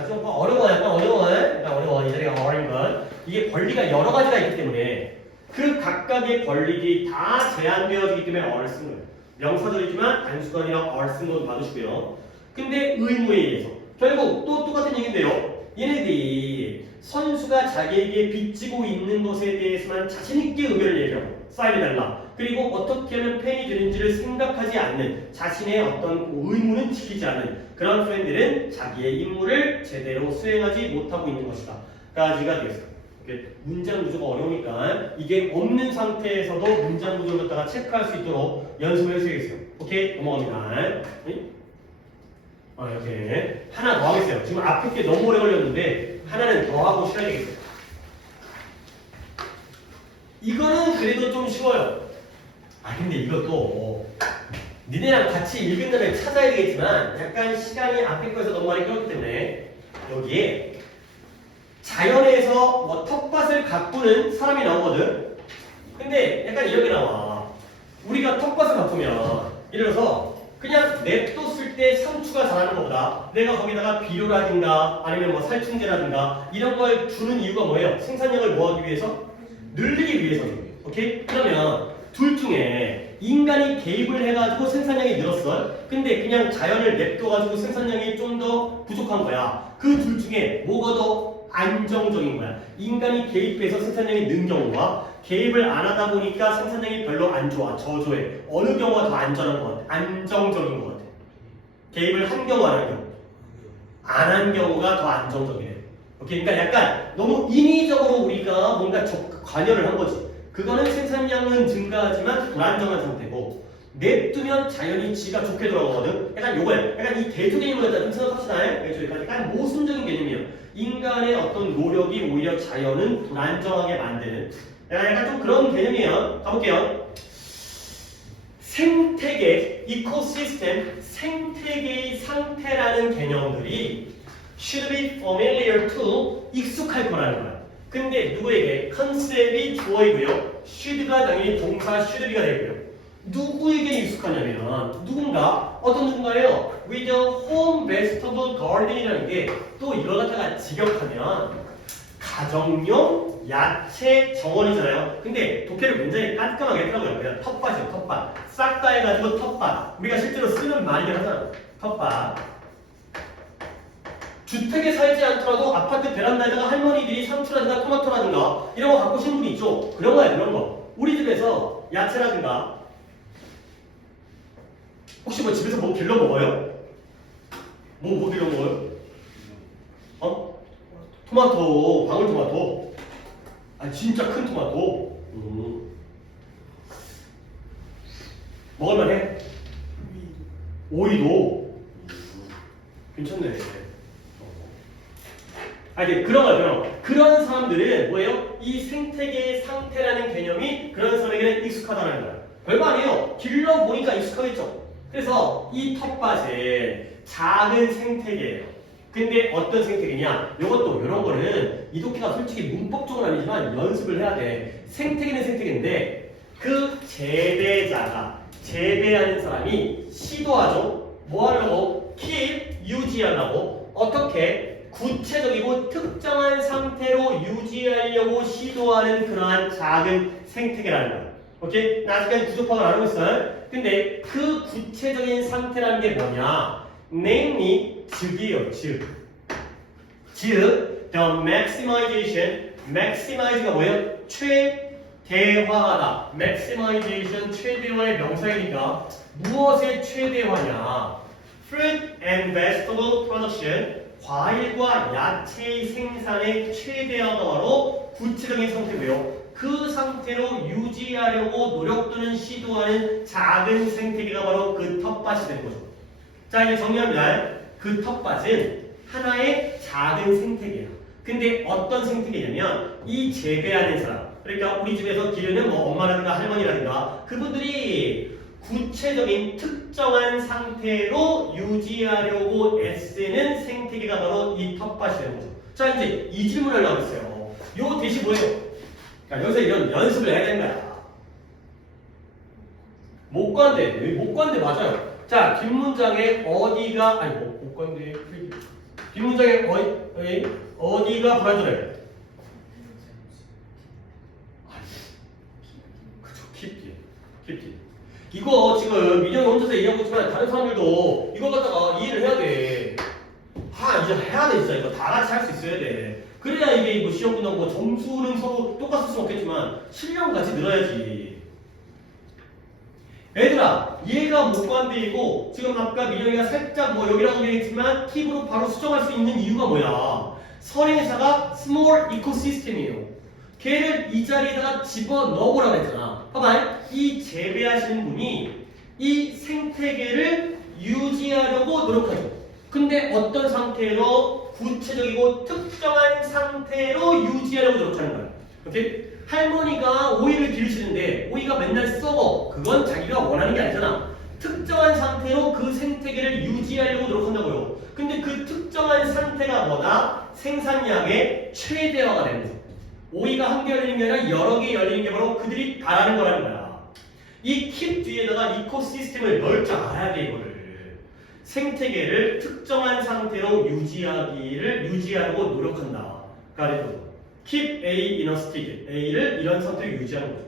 조금 어려워요. 약간 어려워. 이 자리가 어려운 건 이게 권리가 여러 가지가 있기 때문에 그 각각의 권리들이 다 제한되어지기 때문에 어를 쓴 거예요. 명사절이지만 단수가 아니라 어를 쓴 건 봐주시고요. 근데 의무에 의해서 결국 또 똑같은 얘기인데요. 얘네들이 선수가 자기에게 빚지고 있는 것에 대해서만 자신있게 의견을 얘기하고 사인해달라. 그리고 어떻게 하면 팬이 되는지를 생각하지 않는 자신의 어떤 의무는 지키지 않는 그런 프렌들은 자기의 임무를 제대로 수행하지 못하고 있는 것이다. 까지가 되겠습니다. 문장 구조가 어려우니까 이게 없는 상태에서도 문장 구조를 갖다가 체크할 수 있도록 연습을 해주시겠어요. 오케이? 넘어갑니다. 이렇게 하나 더 하겠어요. 지금 앞에 게 너무 오래 걸렸는데 하나는 더 하고 쉬어야 되겠어요. 이거는 그래도 좀 쉬워요. 근데 이것도 니네랑 같이 읽은 다음에 찾아야 되겠지만 약간 시간이 앞에 거에서 너무 많이 끌었기 때문에 여기에 자연에서 뭐 텃밭을 가꾸는 사람이 나오거든. 근데 약간 이렇게 나와. 우리가 텃밭을 가꾸면 예를 들어서 그냥 냅뒀을 때 상추가 자라는 것보다 내가 거기다가 비료라든가 아니면 뭐 살충제라든가 이런 걸 주는 이유가 뭐예요? 생산량을 뭐 하기 위해서? 늘리기 위해서죠. 오케이? 그러면 둘 중에 인간이 개입을 해가지고 생산량이 늘었어. 근데 그냥 자연을 냅둬가지고 생산량이 좀 더 부족한 거야. 그 둘 중에 뭐가 더 안정적인 거야? 인간이 개입해서 생산량이 는 경우와 개입을 안 하다 보니까 생산량이 별로 안 좋아. 저조해. 어느 경우가 더 안전한 것 같아? 안정적인 것 같아. 개입을 한 경우 안 한 경우. 안 한 경우가 더 안정적이래. 오케이? 그러니까 약간 너무 인위적으로 우리가 뭔가 관여를 한 거지. 그거는 생산량은 증가하지만 불안정한 상태고 냅두면 자연히 지가 좋게 돌아가거든. 약간 요거야. 약간 이 대조 개념을 갖다 좀 생각합시다. 약간 모순적인 개념이에요. 인간의 어떤 노력이 오히려 자연은 불안정하게 만드는 약간 좀 그런 개념이에요. 가볼게요. 생태계, 이코시스템, 생태계의 상태라는 개념들이 should be familiar to, 익숙할 거라는 거야. 근데 누구에게? 컨셉이 주어이고요. should가 당연히 동사 should be가 되고요. 누구에게 익숙하냐면 누군가, 어떤 누군가예요. with a home vegetable garden이라는 게 또 이걸 갖다가 직역하면 가정용 야채 정원이잖아요. 근데 독해를 굉장히 깔끔하게 했더라고요. 그냥 텃밭이요, 텃밭. 싹 다 해가지고 텃밭. 우리가 실제로 쓰는 말이긴 하잖아. 텃밭. 주택에 살지 않더라도 아파트 베란다에다가 할머니들이 상추라든가 토마토라든가 이런 거 갖고 오신 분이 있죠. 그런 거야, 그런 거. 우리 집에서 야채라든가 혹시 뭐 집에서 뭐 길러 먹어요? 뭐 길러 먹어요? 토마토, 방울토마토. 진짜 큰 토마토. 먹을만해? 오이도. 괜찮네. 그런 거야. 그런 사람들은 뭐예요? 이 생태계의 상태라는 개념이 그런 사람에게는 익숙하다는 거야. 별거 아니에요. 길러보니까 익숙하겠죠. 그래서 이 텃밭에 작은 생태계예요. 근데 어떤 생태계냐? 이것도 이런 거는 이 독해가 솔직히 문법적은 아니지만 연습을 해야 돼. 생태계는 생태계인데 그 재배자가 재배하는 사람이 시도하죠. 뭐 하려고? keep, 유지하려고. 어떻게? 구체적이고 특정한 상태로 유지하려고 시도하는 그러한 작은 생태계라는 거야. 오케이? 나 아직까지 구조 파악을 안 하고 있어요. 근데 그 구체적인 상태라는 게 뭐냐? namely, 즉이요, 즉. 즉, the maximization, maximize가 뭐예요? 최대화하다. maximization, 최대화의 명사이니까 무엇의 최대화냐? fruit and vegetable production, 과일과 야채의 생산의 최대화가 바로 구체적인 상태고요. 그 상태로 유지하려고 노력 또는 시도하는 작은 생태계가 바로 그 텃밭이 되는 거죠. 자, 이제 정리합니다. 그 텃밭은 하나의 작은 생태계야. 근데 어떤 생태계냐면 이 재배하는 사람, 그러니까 우리 집에서 기르는 뭐 엄마라든가 할머니라든가 그분들이 구체적인 특정한 상태로 유지하려고 애쓰는 생태계가 바로 이 텃밭이 되는 거죠. 자, 이제 이 질문을 하려고 했어요. 요 대시 뭐예요? 그러니까 여기서 이런 연습을 해야 되는 거야. 목관대 맞아요. 자, 뒷문장에 어디가 목관대 뒷문장에 어디가 불안전해? 그쵸, 깊지. 이거 지금 민영이 혼자서 얘기하고 있지만 다른 사람들도 이거 갖다가 이해를 해야 돼. 다 이제 해야 돼 진짜 이거 다 같이 할 수 있어야 돼. 그래야 이게 뭐 시험 끝나고 뭐 점수는 서로 똑같을 수는 없겠지만 실력은 같이 늘어야지. 얘들아 얘가 목관대이고 지금 아까 민영이가 살짝 뭐 여기라고 얘기했지만 팁으로 바로 수정할 수 있는 이유가 뭐야? 선행사가 small ecosystem이에요. 걔를 이 자리에다가 집어넣으라고 했잖아. 봐봐 이 재배하시는 분이 이 생태계를 유지하려고 노력하죠. 근데 어떤 상태로 구체적이고 특정한 상태로 유지하려고 노력하는 거야. 오케이? 할머니가 오이를 기르시는데 오이가 맨날 썩어. 그건 자기가 원하는 게 아니잖아. 특정한 상태로 그 생태계를 유지하려고 노력한다고요. 근데 그 특정한 상태가 뭐다? 생산량의 최대화가 되는 거죠. 오이가 한 개 열리는 게 아니라 여러 개 열리는 게 바로 그들이 바라는 거라는 거야. 이 킵 뒤에다가 이코시스템을 넣을 줄 알아야 돼 이거를. 생태계를 특정한 상태로 유지하려고 노력한다. 그러니까 keep A in a state. A를 이런 상태로 유지하는 거죠.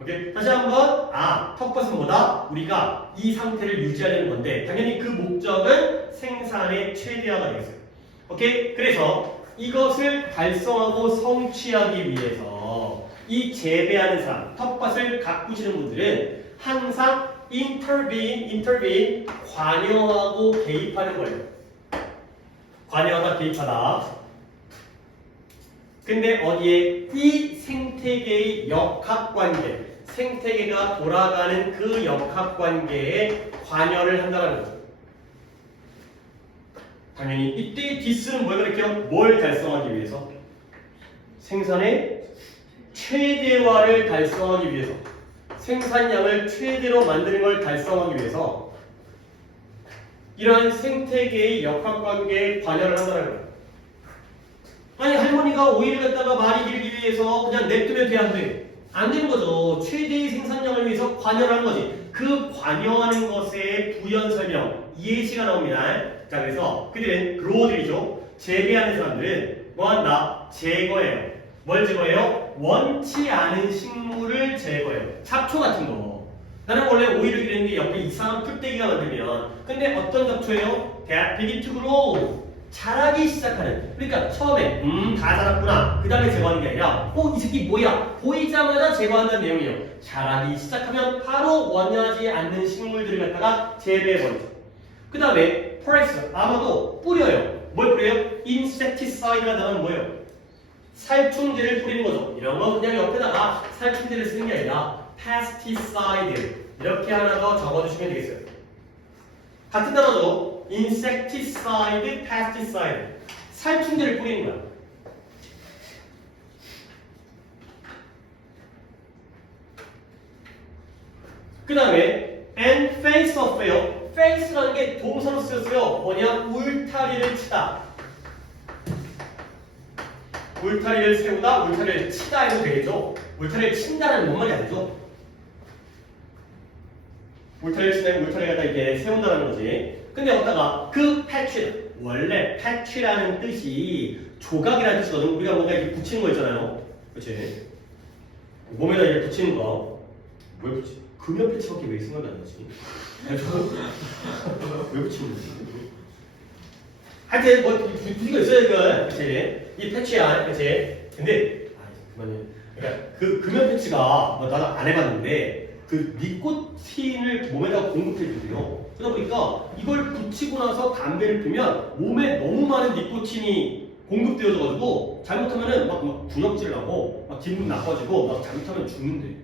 오케이? 다시 한번 텃밭은 뭐다? 우리가 이 상태를 유지하려는 건데 당연히 그 목적은 생산의 최대화가 되겠어요. 오케이? 그래서 이것을 달성하고 성취하기 위해서 이 재배하는 사람, 텃밭을 가꾸시는 분들은 항상 intervene, 관여하고 개입하는 거예요. 관여하다, 개입하다. 근데 어디에? 이 생태계의 역학관계, 생태계가 돌아가는 그 역학관계에 관여를 한다는 거죠. 당연히 이때 디스는 뭘 가리켜요? 뭘 달성하기 위해서? 생산의 최대화를 달성하기 위해서, 생산량을 최대로 만드는 걸 달성하기 위해서 이러한 생태계의 역학관계에 관여를 한다는 거예요. 아니 할머니가 오이를 갖다가 많이 기르기 위해서 그냥 냅두면 돼 안 돼? 안 되는 거죠. 최대의 생산량을 위해서 관여를 하는 거지. 그 관여하는 것의 부연 설명, 예시가 나옵니다. 자 그래서 그들은 그로들이죠. 재배하는 사람들은 뭐한다? 제거해요. 뭘 제거해요? 원치 않은 식물을 제거해요. 잡초 같은 거. 나는 원래 오이를 기르는데 옆에 이상한 풀떼기가 만들면 근데 어떤 잡초예요? That begin to grow. 자라기 시작하는. 그러니까 처음에 다 자랐구나. 그 다음에 제거하는 게 아니라 이 새끼 뭐야? 보이자마자 제거한다는 내용이에요. 자라기 시작하면 바로 원하지 않는 식물들을 갖다가 재배해버리죠. 그 다음에 포레스트, 아마도 뿌려요. 뭘 뿌려요? 인섹티사이드라는 단어는 뭐예요? 살충제를 뿌리는 거죠. 이런 거 그냥 옆에다가 살충제를 쓰는 게 아니라 pesticide 이렇게 하나 더 적어주시면 되겠어요. 같은 단어죠. insecticide, pesticide. 살충제를 뿌리는 거야. 그 다음에 and face off예요. face라는 게 동사로 쓰였어요. 뭐냐? 울타리를 치다. 울타리를 세우다, 울타리를 치다 해도 되겠죠? 울타리를 친다는 뭔 말이 아니죠? 울타리를 치다, 울타리를 갖다 이렇게 세운다는 거지. 근데 어디다가 그 패치, 원래 패치라는 뜻이 조각이라는 뜻이거든. 우리가 뭔가 이렇게 붙이는 거 있잖아요. 그치? 몸에다 이렇게 붙이는 거. 왜 붙이? 금연 패치밖에 왜 생각이 안 나지? 왜 붙이는 거지? 하여튼 뭐 부지가 있어야 될까? 그치? 이 패치야, 그치? 근데 그만해. 그러니까 그 금연 패치가 나는 안 해봤는데 그 니코틴을 몸에다가 공급해주세요. 그러다 보니까 이걸 붙이고 나서 담배를 피면 몸에 너무 많은 니코틴이 공급되어져가지고 잘못하면은 막 구역질 나고 막 기분 나빠지고 막 잘못하면 죽는데.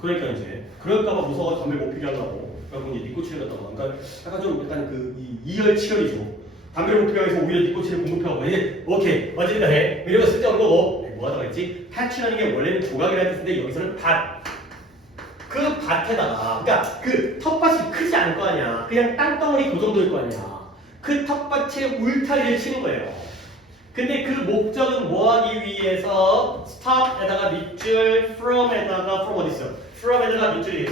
그러니까 이제 그럴까봐 무서워서 담배 못 피게 하려고. 그래서 이제 니코틴을 갖다가 그러니까 약간 좀 약간 그 이열치열이죠. 담배를 못 피게 해서 오히려 니코틴을 공급하고 이제 오케이 어쨌든 해 이러고 쓸데없는 거고 뭐 하다가 했지? 패치라는 게 원래는 조각이라는 뜻인데 여기서는 밭. 그 밭에다가 그러니까 그 텃밭이 크지 않을 거 아니야. 그냥 땅덩어리 그 정도일 거 아니야. 그 텃밭에 울타리를 치는 거예요. 근데 그 목적은 뭐 하기 위해서 stop에다가 밑줄 from에다가 from 어디 있어? from에다가 밑줄이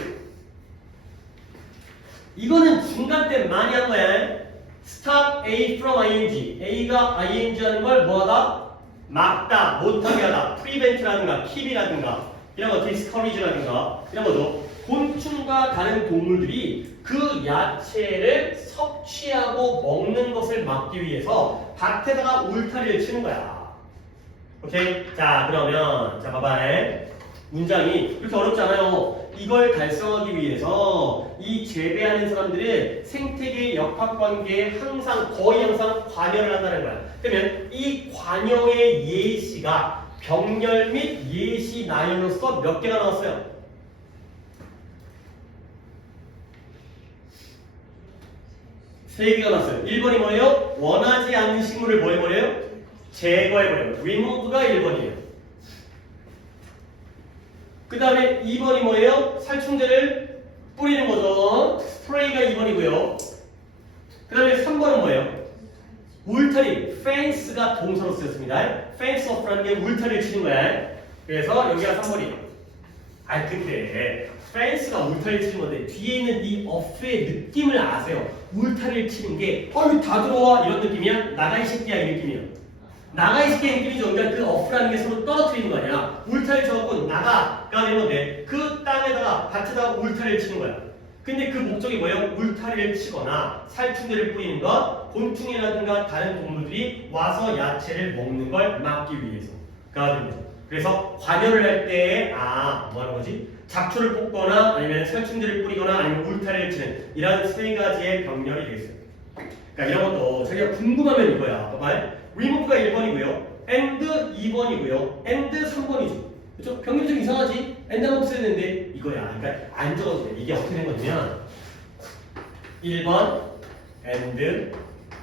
이거는 중간 때 많이 한 거야. stop A from ing. A가 ing 하는 걸 뭐하다? 막다, 못하게 하다. prevent라든가 keep이라든가 이런 거 디스커리지라든가 이런 거죠. 곤충과 다른 동물들이 그 야채를 섭취하고 먹는 것을 막기 위해서 밭에다가 울타리를 치는 거야. 오케이? 자, 그러면 자 봐봐. 문장이 그렇게 어렵지 않아요. 이걸 달성하기 위해서 이 재배하는 사람들은 생태계 역학관계에 거의 항상 관여를 한다는 거야. 그러면 이 관여의 예시가 병렬 및 예시 나열로서 몇 개가 나왔어요? 3개가 나왔어요. 1번이 뭐예요? 원하지 않는 식물을 뭐 해버려요? 제거해버려요. remove가 1번이에요. 그 다음에 2번이 뭐예요? 살충제를 뿌리는 거죠. 스프레이가 2번이고요. 그 다음에 3번은 뭐예요? 울타리, fence가 동사로 쓰였습니다. fence off라는 게 울타리를 치는 거야. 그래서 여기가 3번이에요. 근데 fence가 울타리를 치는 건데 뒤에 있는 이 off의 느낌을 아세요? 울타리를 치는 게 다 들어와 이런 느낌이야? 나가 이 새끼야 이 느낌이야. 나가 이 새끼의 느낌이죠. 그러니까 그 off라는 게 서로 떨어뜨리는 거 아니야. 울타리 쳐갖고 나가가 되는 건데 그 땅에다가 밭에다가 울타리를 치는 거야. 근데 그 목적이 뭐예요? 울타리를 치거나 살충제를 뿌리는 것, 곤충이라든가 다른 동물들이 와서 야채를 먹는 걸 막기 위해서가 되는 거죠. 그래서 관여를 할 때에 뭐 하는 거지? 잡초를 뽑거나 아니면 살충제를 뿌리거나 아니면 울타리를 치는 이런 3가지의 병렬이 되겠어요. 그러니까 이런 것도 자기가 궁금하면 이거야. 봐봐요. remove가 1번이고요. and 2번이고요. and 3번이죠. 그렇죠? 병렬이 좀 이상하지? and만 없어야 되는데 이거야. 그러니까 안 적어도 돼. 이게 어떻게 된 거냐면 1번 and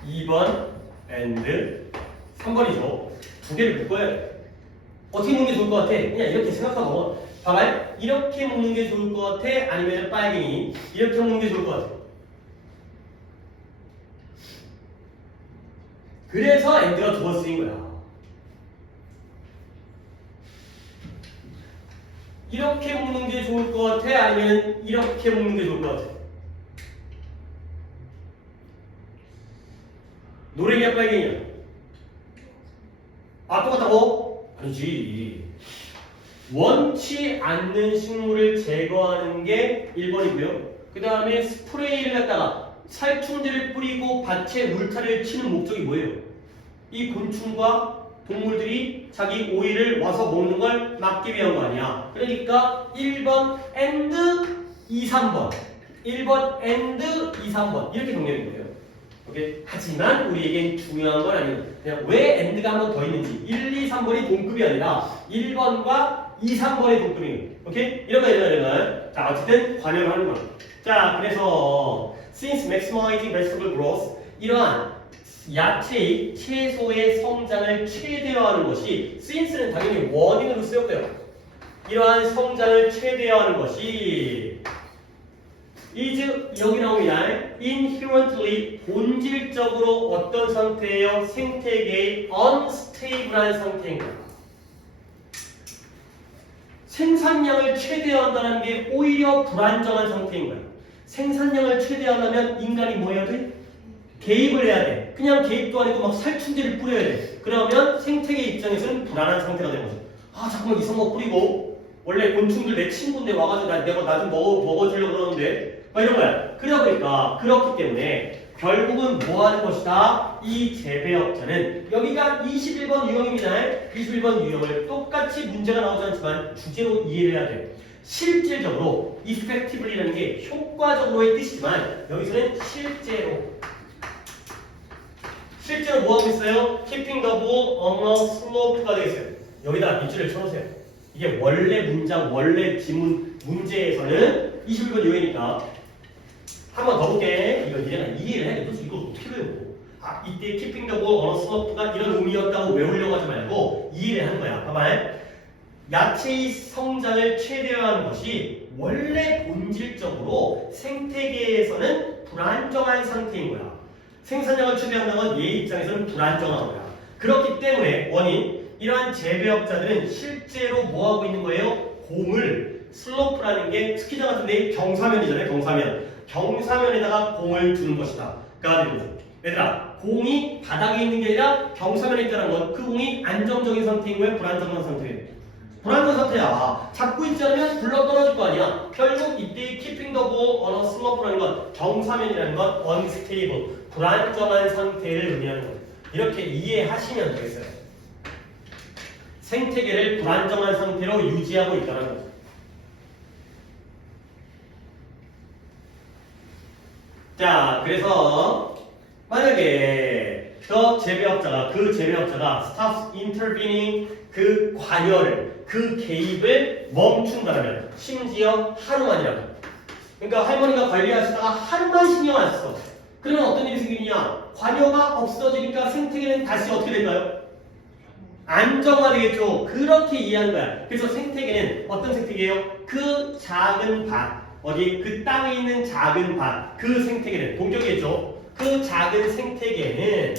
2번 and 3번이죠. 2개를 묶어야 돼. 어떻게 먹는 게 좋을 것 같아? 그냥 이렇게 생각하고 봐봐요. 이렇게 먹는 게 좋을 것 같아? 아니면 빨갱이 이렇게 먹는 게 좋을 것 같아? 그래서 and가 2번 쓰인 거야. 이렇게 먹는 게 좋을 것 같아? 아니면 이렇게 먹는 게 좋을 것 같아? 노랭이야 빨갱이야? 똑같다고? 아니지. 원치 않는 식물을 제거하는 게 1번이고요. 그 다음에 스프레이를 갖다가 살충제를 뿌리고 밭에 울타리를 치는 목적이 뭐예요? 이 곤충과 동물들이 자기 오이를 와서 먹는 걸 막기 위한 거 아니야. 그러니까 1번 and 2, 3번 1번 and 2, 3번 이렇게 정리하는 거예요. 오케이? 하지만 우리에겐 중요한 건 아니에요. 그냥 왜 and가 한 번 더 있는지 1, 2, 3번이 동급이 아니라 1번과 2, 3번의 동급이에요. 오케이? 이런 거 얘기하면 자 어쨌든 관여를 하는 거야. 자 그래서 since maximizing vegetable growth 이러한 야채의 채소의 성장을 최대화하는 것이 since는 당연히 원인으로 쓰였고요. 이러한 성장을 최대화하는 것이 is 여기 나옵니다. inherently 본질적으로 어떤 상태예요? 생태계의 unstable한 상태인 거예요. 생산량을 최대화한다는 게 오히려 불안정한 상태인 거예요. 생산량을 최대화하려면 인간이 뭐 해야 돼? 개입을 해야 돼. 그냥 개입도 아니고 막 살충제를 뿌려야 돼. 그러면 생태계 입장에서는 불안한 상태가 되는 거죠. 자꾸만 이상한 거 뿌리고 원래 곤충들 내 친구인데 와가지고 내가 나 좀 먹어주려고 그러는데 막 이런 거야. 그러다 보니까 그렇기 때문에 결국은 뭐 하는 것이다? 이 재배업자는 여기가 21번 유형입니다. 21번 유형을 똑같이 문제가 나오지 않지만 주제로 이해를 해야 돼. 실질적으로 effectively라는 게 효과적으로의 뜻이지만 여기서는 실제로 뭐 하고 있어요? keeping the ball on a slope가 되겠어요. 여기다 밑줄을 쳐놓으세요. 이게 원래 문장, 원래 지문 문제에서는 21번 유형이니까 한 번 더 볼게. 이거 니네가 이해를 해야 돼. 도대체 이거 어떻게 배우고? 이때 keeping the ball on a slope가 이런 의미였다고 외우려고 하지 말고 이해를 하는 거야. 봐봐. 야채의 성장을 최대화하는 것이 원래 본질적으로 생태계에서는 불안정한 상태인 거야. 생산량을 최대화한다는 건 얘 입장에서는 불안정한 거야. 그렇기 때문에 원인, 이러한 재배업자들은 실제로 뭐 하고 있는 거예요? 공을, 슬로프라는 게 스키장 같은 데 경사면이잖아요. 경사면에다가 공을 두는 것이다. 가 되는 거죠. 얘들아, 공이 바닥에 있는 게 아니라 경사면에 있다는 건 그 공이 안정적인 상태인 거예요? 불안정한 상태예요? 불안정한 상태야. 거야. 잡고 있지 않으면 굴러 떨어질 거 아니야. 결국 이때 keeping the ball on a slope라는 건 정사면이라는 건 unstable, 불안정한 상태를 의미하는 거예요. 이렇게 이해하시면 되겠어요. 생태계를 불안정한 상태로 유지하고 있다는 거죠. 자, 그래서 만약에 그 재배업자가 stops intervening 그 관여를 그 개입을 멈춘다면 심지어 하루만이라도 그러니까 할머니가 관리하시다가 하루만 신경 안 썼어. 그러면 어떤 일이 생기느냐? 관여가 없어지니까 생태계는 다시 어떻게 될까요? 안정화되겠죠. 그렇게 이해하는 거야. 그래서 생태계는 어떤 생태계예요? 그 작은 밭 어디 그 땅에 있는 작은 밭 그 생태계는 동격이겠죠. 그 작은 생태계는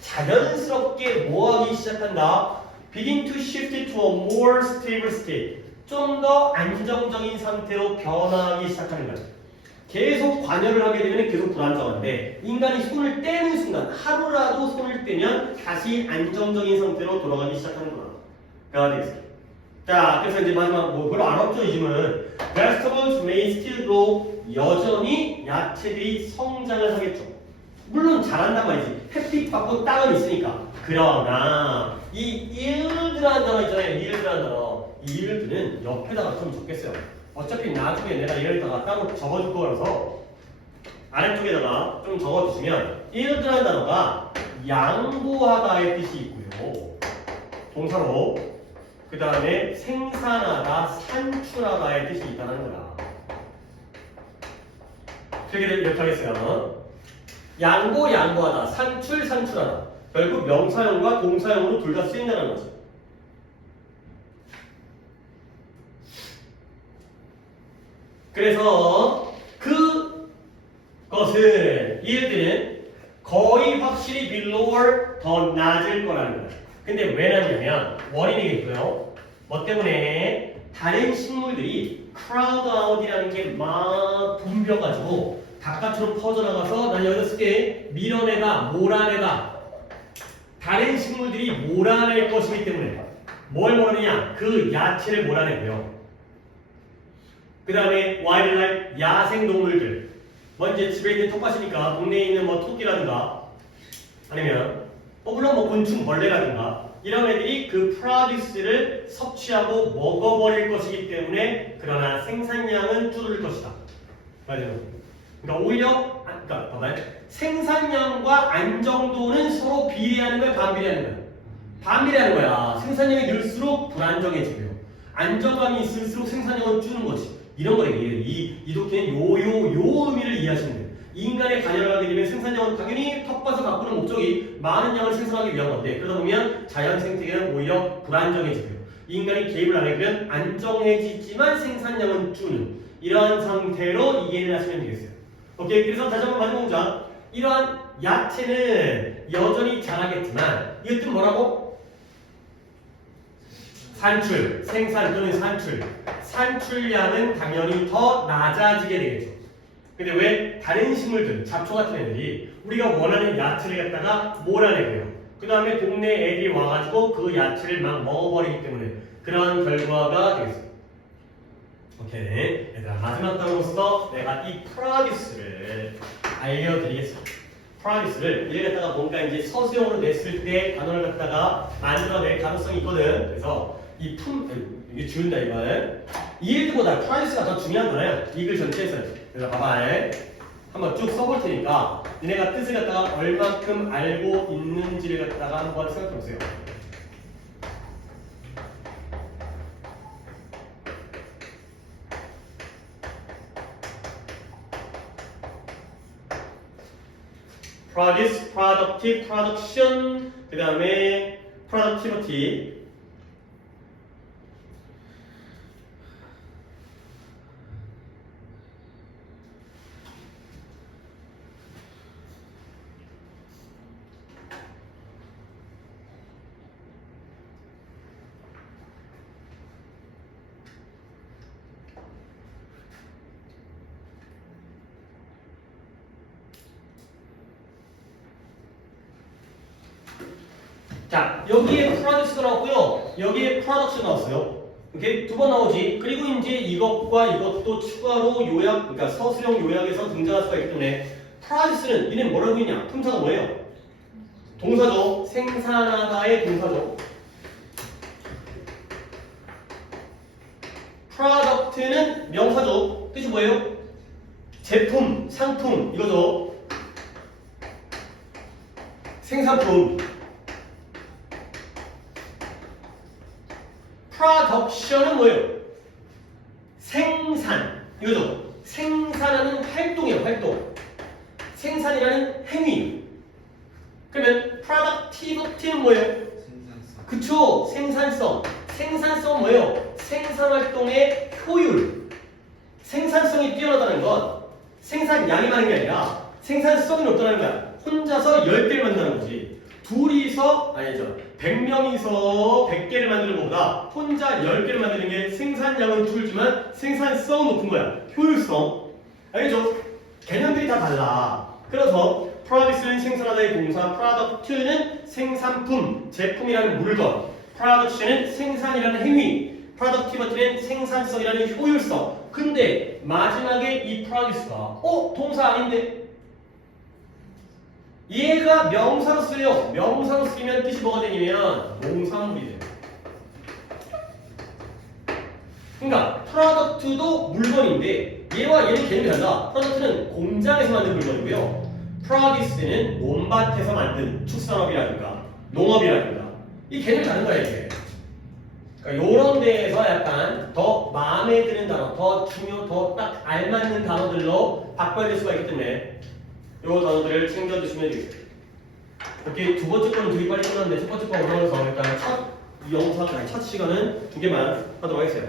자연스럽게 뭐하기 시작한다? Begin to shift to a more stable state. 좀 더 안정적인 상태로 변화하기 시작하는 거야. 계속 관여를 하게 되면 계속 불안정한데 인간이 손을 떼는 순간 하루라도 손을 떼면 다시 안정적인 상태로 돌아가기 시작하는 거야. 되겠어요. 자, 그래서 이제 마지막 뭐 별로 안 없죠 이 질문. Vegetables may still grow. 여전히 야채들이 성장을 하겠죠. 물론 잘한단 말이지. 햇빛 받고 땅은 있으니까. 그러나 이 yield라는 단어 있잖아요. yield라는 단어. 이 yield는 옆에다가 좀 적겠어요. 어차피 나중에 내가 이럴다가 따로 적어줄 거라서 아래쪽에다가 좀 적어주시면 yield라는 단어가 양보하다의 뜻이 있고요. 동사로 그 다음에 생산하다, 산출하다의 뜻이 있다는 거야. 표기를 이렇게 하겠어요. 양보하다, 산출하다. 결국 명사형과 동사형으로 둘 다 쓰인다는 거죠. 그래서 그것은 yield는 거의 확실히 below 더 낮을 거라는 거예요. 근데 왜 낮냐면 원인이겠고요. 뭐 때문에 다른 식물들이 crowd out이라는 게 막 붐벼가지고 바깥으로 퍼져나가서 난 여기다 쓸게 밀어내다, 몰아내다. 다른 식물들이 몰아낼 것이기 때문에 뭘 몰아내냐? 그 야채를 몰아내고요. 그 다음에 wildlife, 야생동물들. 먼저 집에 있는 텃밭이니까 동네에 있는 뭐 토끼라든가 아니면 물론 뭐 곤충, 벌레라든가 이런 애들이 그 프로듀스를 섭취하고 먹어버릴 것이기 때문에 그러나 생산량은 줄을 것이다. 맞아요. 그러니까 오히려 그러니까 봐봐요. 생산량과 안정도는 서로 비례하는 거야, 반비례하는 거야? 반비례하는 거야. 생산량이 늘수록 불안정해지고요. 안정감이 있을수록 생산량은 줄는 거지. 이런 거예요. 이 독해는 요 의미를 이해하시면 돼요. 인간의 관여를 하게 되면 생산량은 당연히 텃밭을 가꾸는 목적이 많은 양을 생산하기 위한 건데 그러다 보면 자연 생태계는 오히려 불안정해지고요. 인간이 개입을 안 하면 안정해지지만 생산량은 주는 이러한 상태로 이해를 하시면 되겠어요. 오케이. 그래서 다시 한번 마지막 문장. 이러한 야채는 여전히 자라겠지만 이것들은 뭐라고? 산출, 생산 또는 산출량은 당연히 더 낮아지게 되겠죠. 근데 왜 다른 식물들, 잡초 같은 애들이 우리가 원하는 야채를 갖다가 몰아내고요. 그 다음에 동네 애들이 와가지고 그 야채를 막 먹어버리기 때문에 그런 결과가 되겠습니다. 오케이. 얘들아, 마지막 단어로서 내가 이 프로듀스를 알려드리겠습니다. 프로듀스를 이를 갖다가 뭔가 이제 서술형으로 냈을 때 단어를 갖다가 만들어낼 가능성이 있거든. 그래서 이게 줄인다 이거는. yield보다 프로듀스가 더 중요한 거예요. 이 글 전체에서는. 그래서 봐봐. 한번 쭉 써볼 테니까 니네가 뜻을 갖다가 얼만큼 알고 있는지를 갖다가 한번 생각해 보세요. produce, productive, production, 그 다음에 productivity. 자, 여기에 프로듀스가 나왔고요. 여기에 프로덕션 나왔어요. 오케이? 두 번 나오지. 그리고 이제 이것과 이것도 추가로 요약, 그러니까 서술형 요약에서 등장할 수가 있기 때문에 프로듀스는 얘는 뭐라고 했냐? 품사가 뭐예요? 동사죠. 생산하다의 동사죠. 프로덕트는 명사죠. 뜻이 뭐예요? 제품, 상품 이거죠. 생산품. 프로덕션은 뭐예요? 생산 이거죠. 생산하는 활동이에요. 활동. 생산이라는 행위. 그러면 productivity는 뭐예요? 생산성. 그쵸. 생산성. 생산성 뭐예요? 생산활동의 효율. 생산성이 뛰어나다는 건 생산량이 많은 게 아니라 생산성이 높다는 거야. 혼자서 10개를 만드는 거지. 둘이서 아니죠. 100명이서 100개를 만드는 것보다 혼자 10개를 만드는 게 생산량은 줄지만 생산성은 높은 거야. 효율성. 알겠죠? 개념들이 다 달라. 그래서 프로듀스는 생산하다의 동사, 프로덕트는 생산품, 제품이라는 물건, 프로덕션은 생산이라는 행위, 프로덕티비티는 생산성이라는 효율성. 근데 마지막에 이 프로듀스가 동사 아닌데? 얘가 명사로 쓰여. 명사로 쓰이면 뜻이 뭐가 되냐면 농산물이 돼요. 그러니까 프로덕트도 물건인데 얘와 얘는 개념이 달라. 프로덕트는 공장에서 만든 물건이고요. 프로듀스는 논밭에서 만든 축산업이라든가 농업이라든가 이 개념이 다른 거야 이게. 그러니까 이런 데에서 약간 더 마음에 드는 단어, 더 딱 알맞는 단어들로 바꿔야 될 수가 있기 때문에 이 단어들을 챙겨주시면 되겠습니다. 이렇게 두 번째 거는 되게 빨리 끝났는데 첫 번째 거 올라가서 일단 첫 시간은 2개만 하도록 하겠습니다.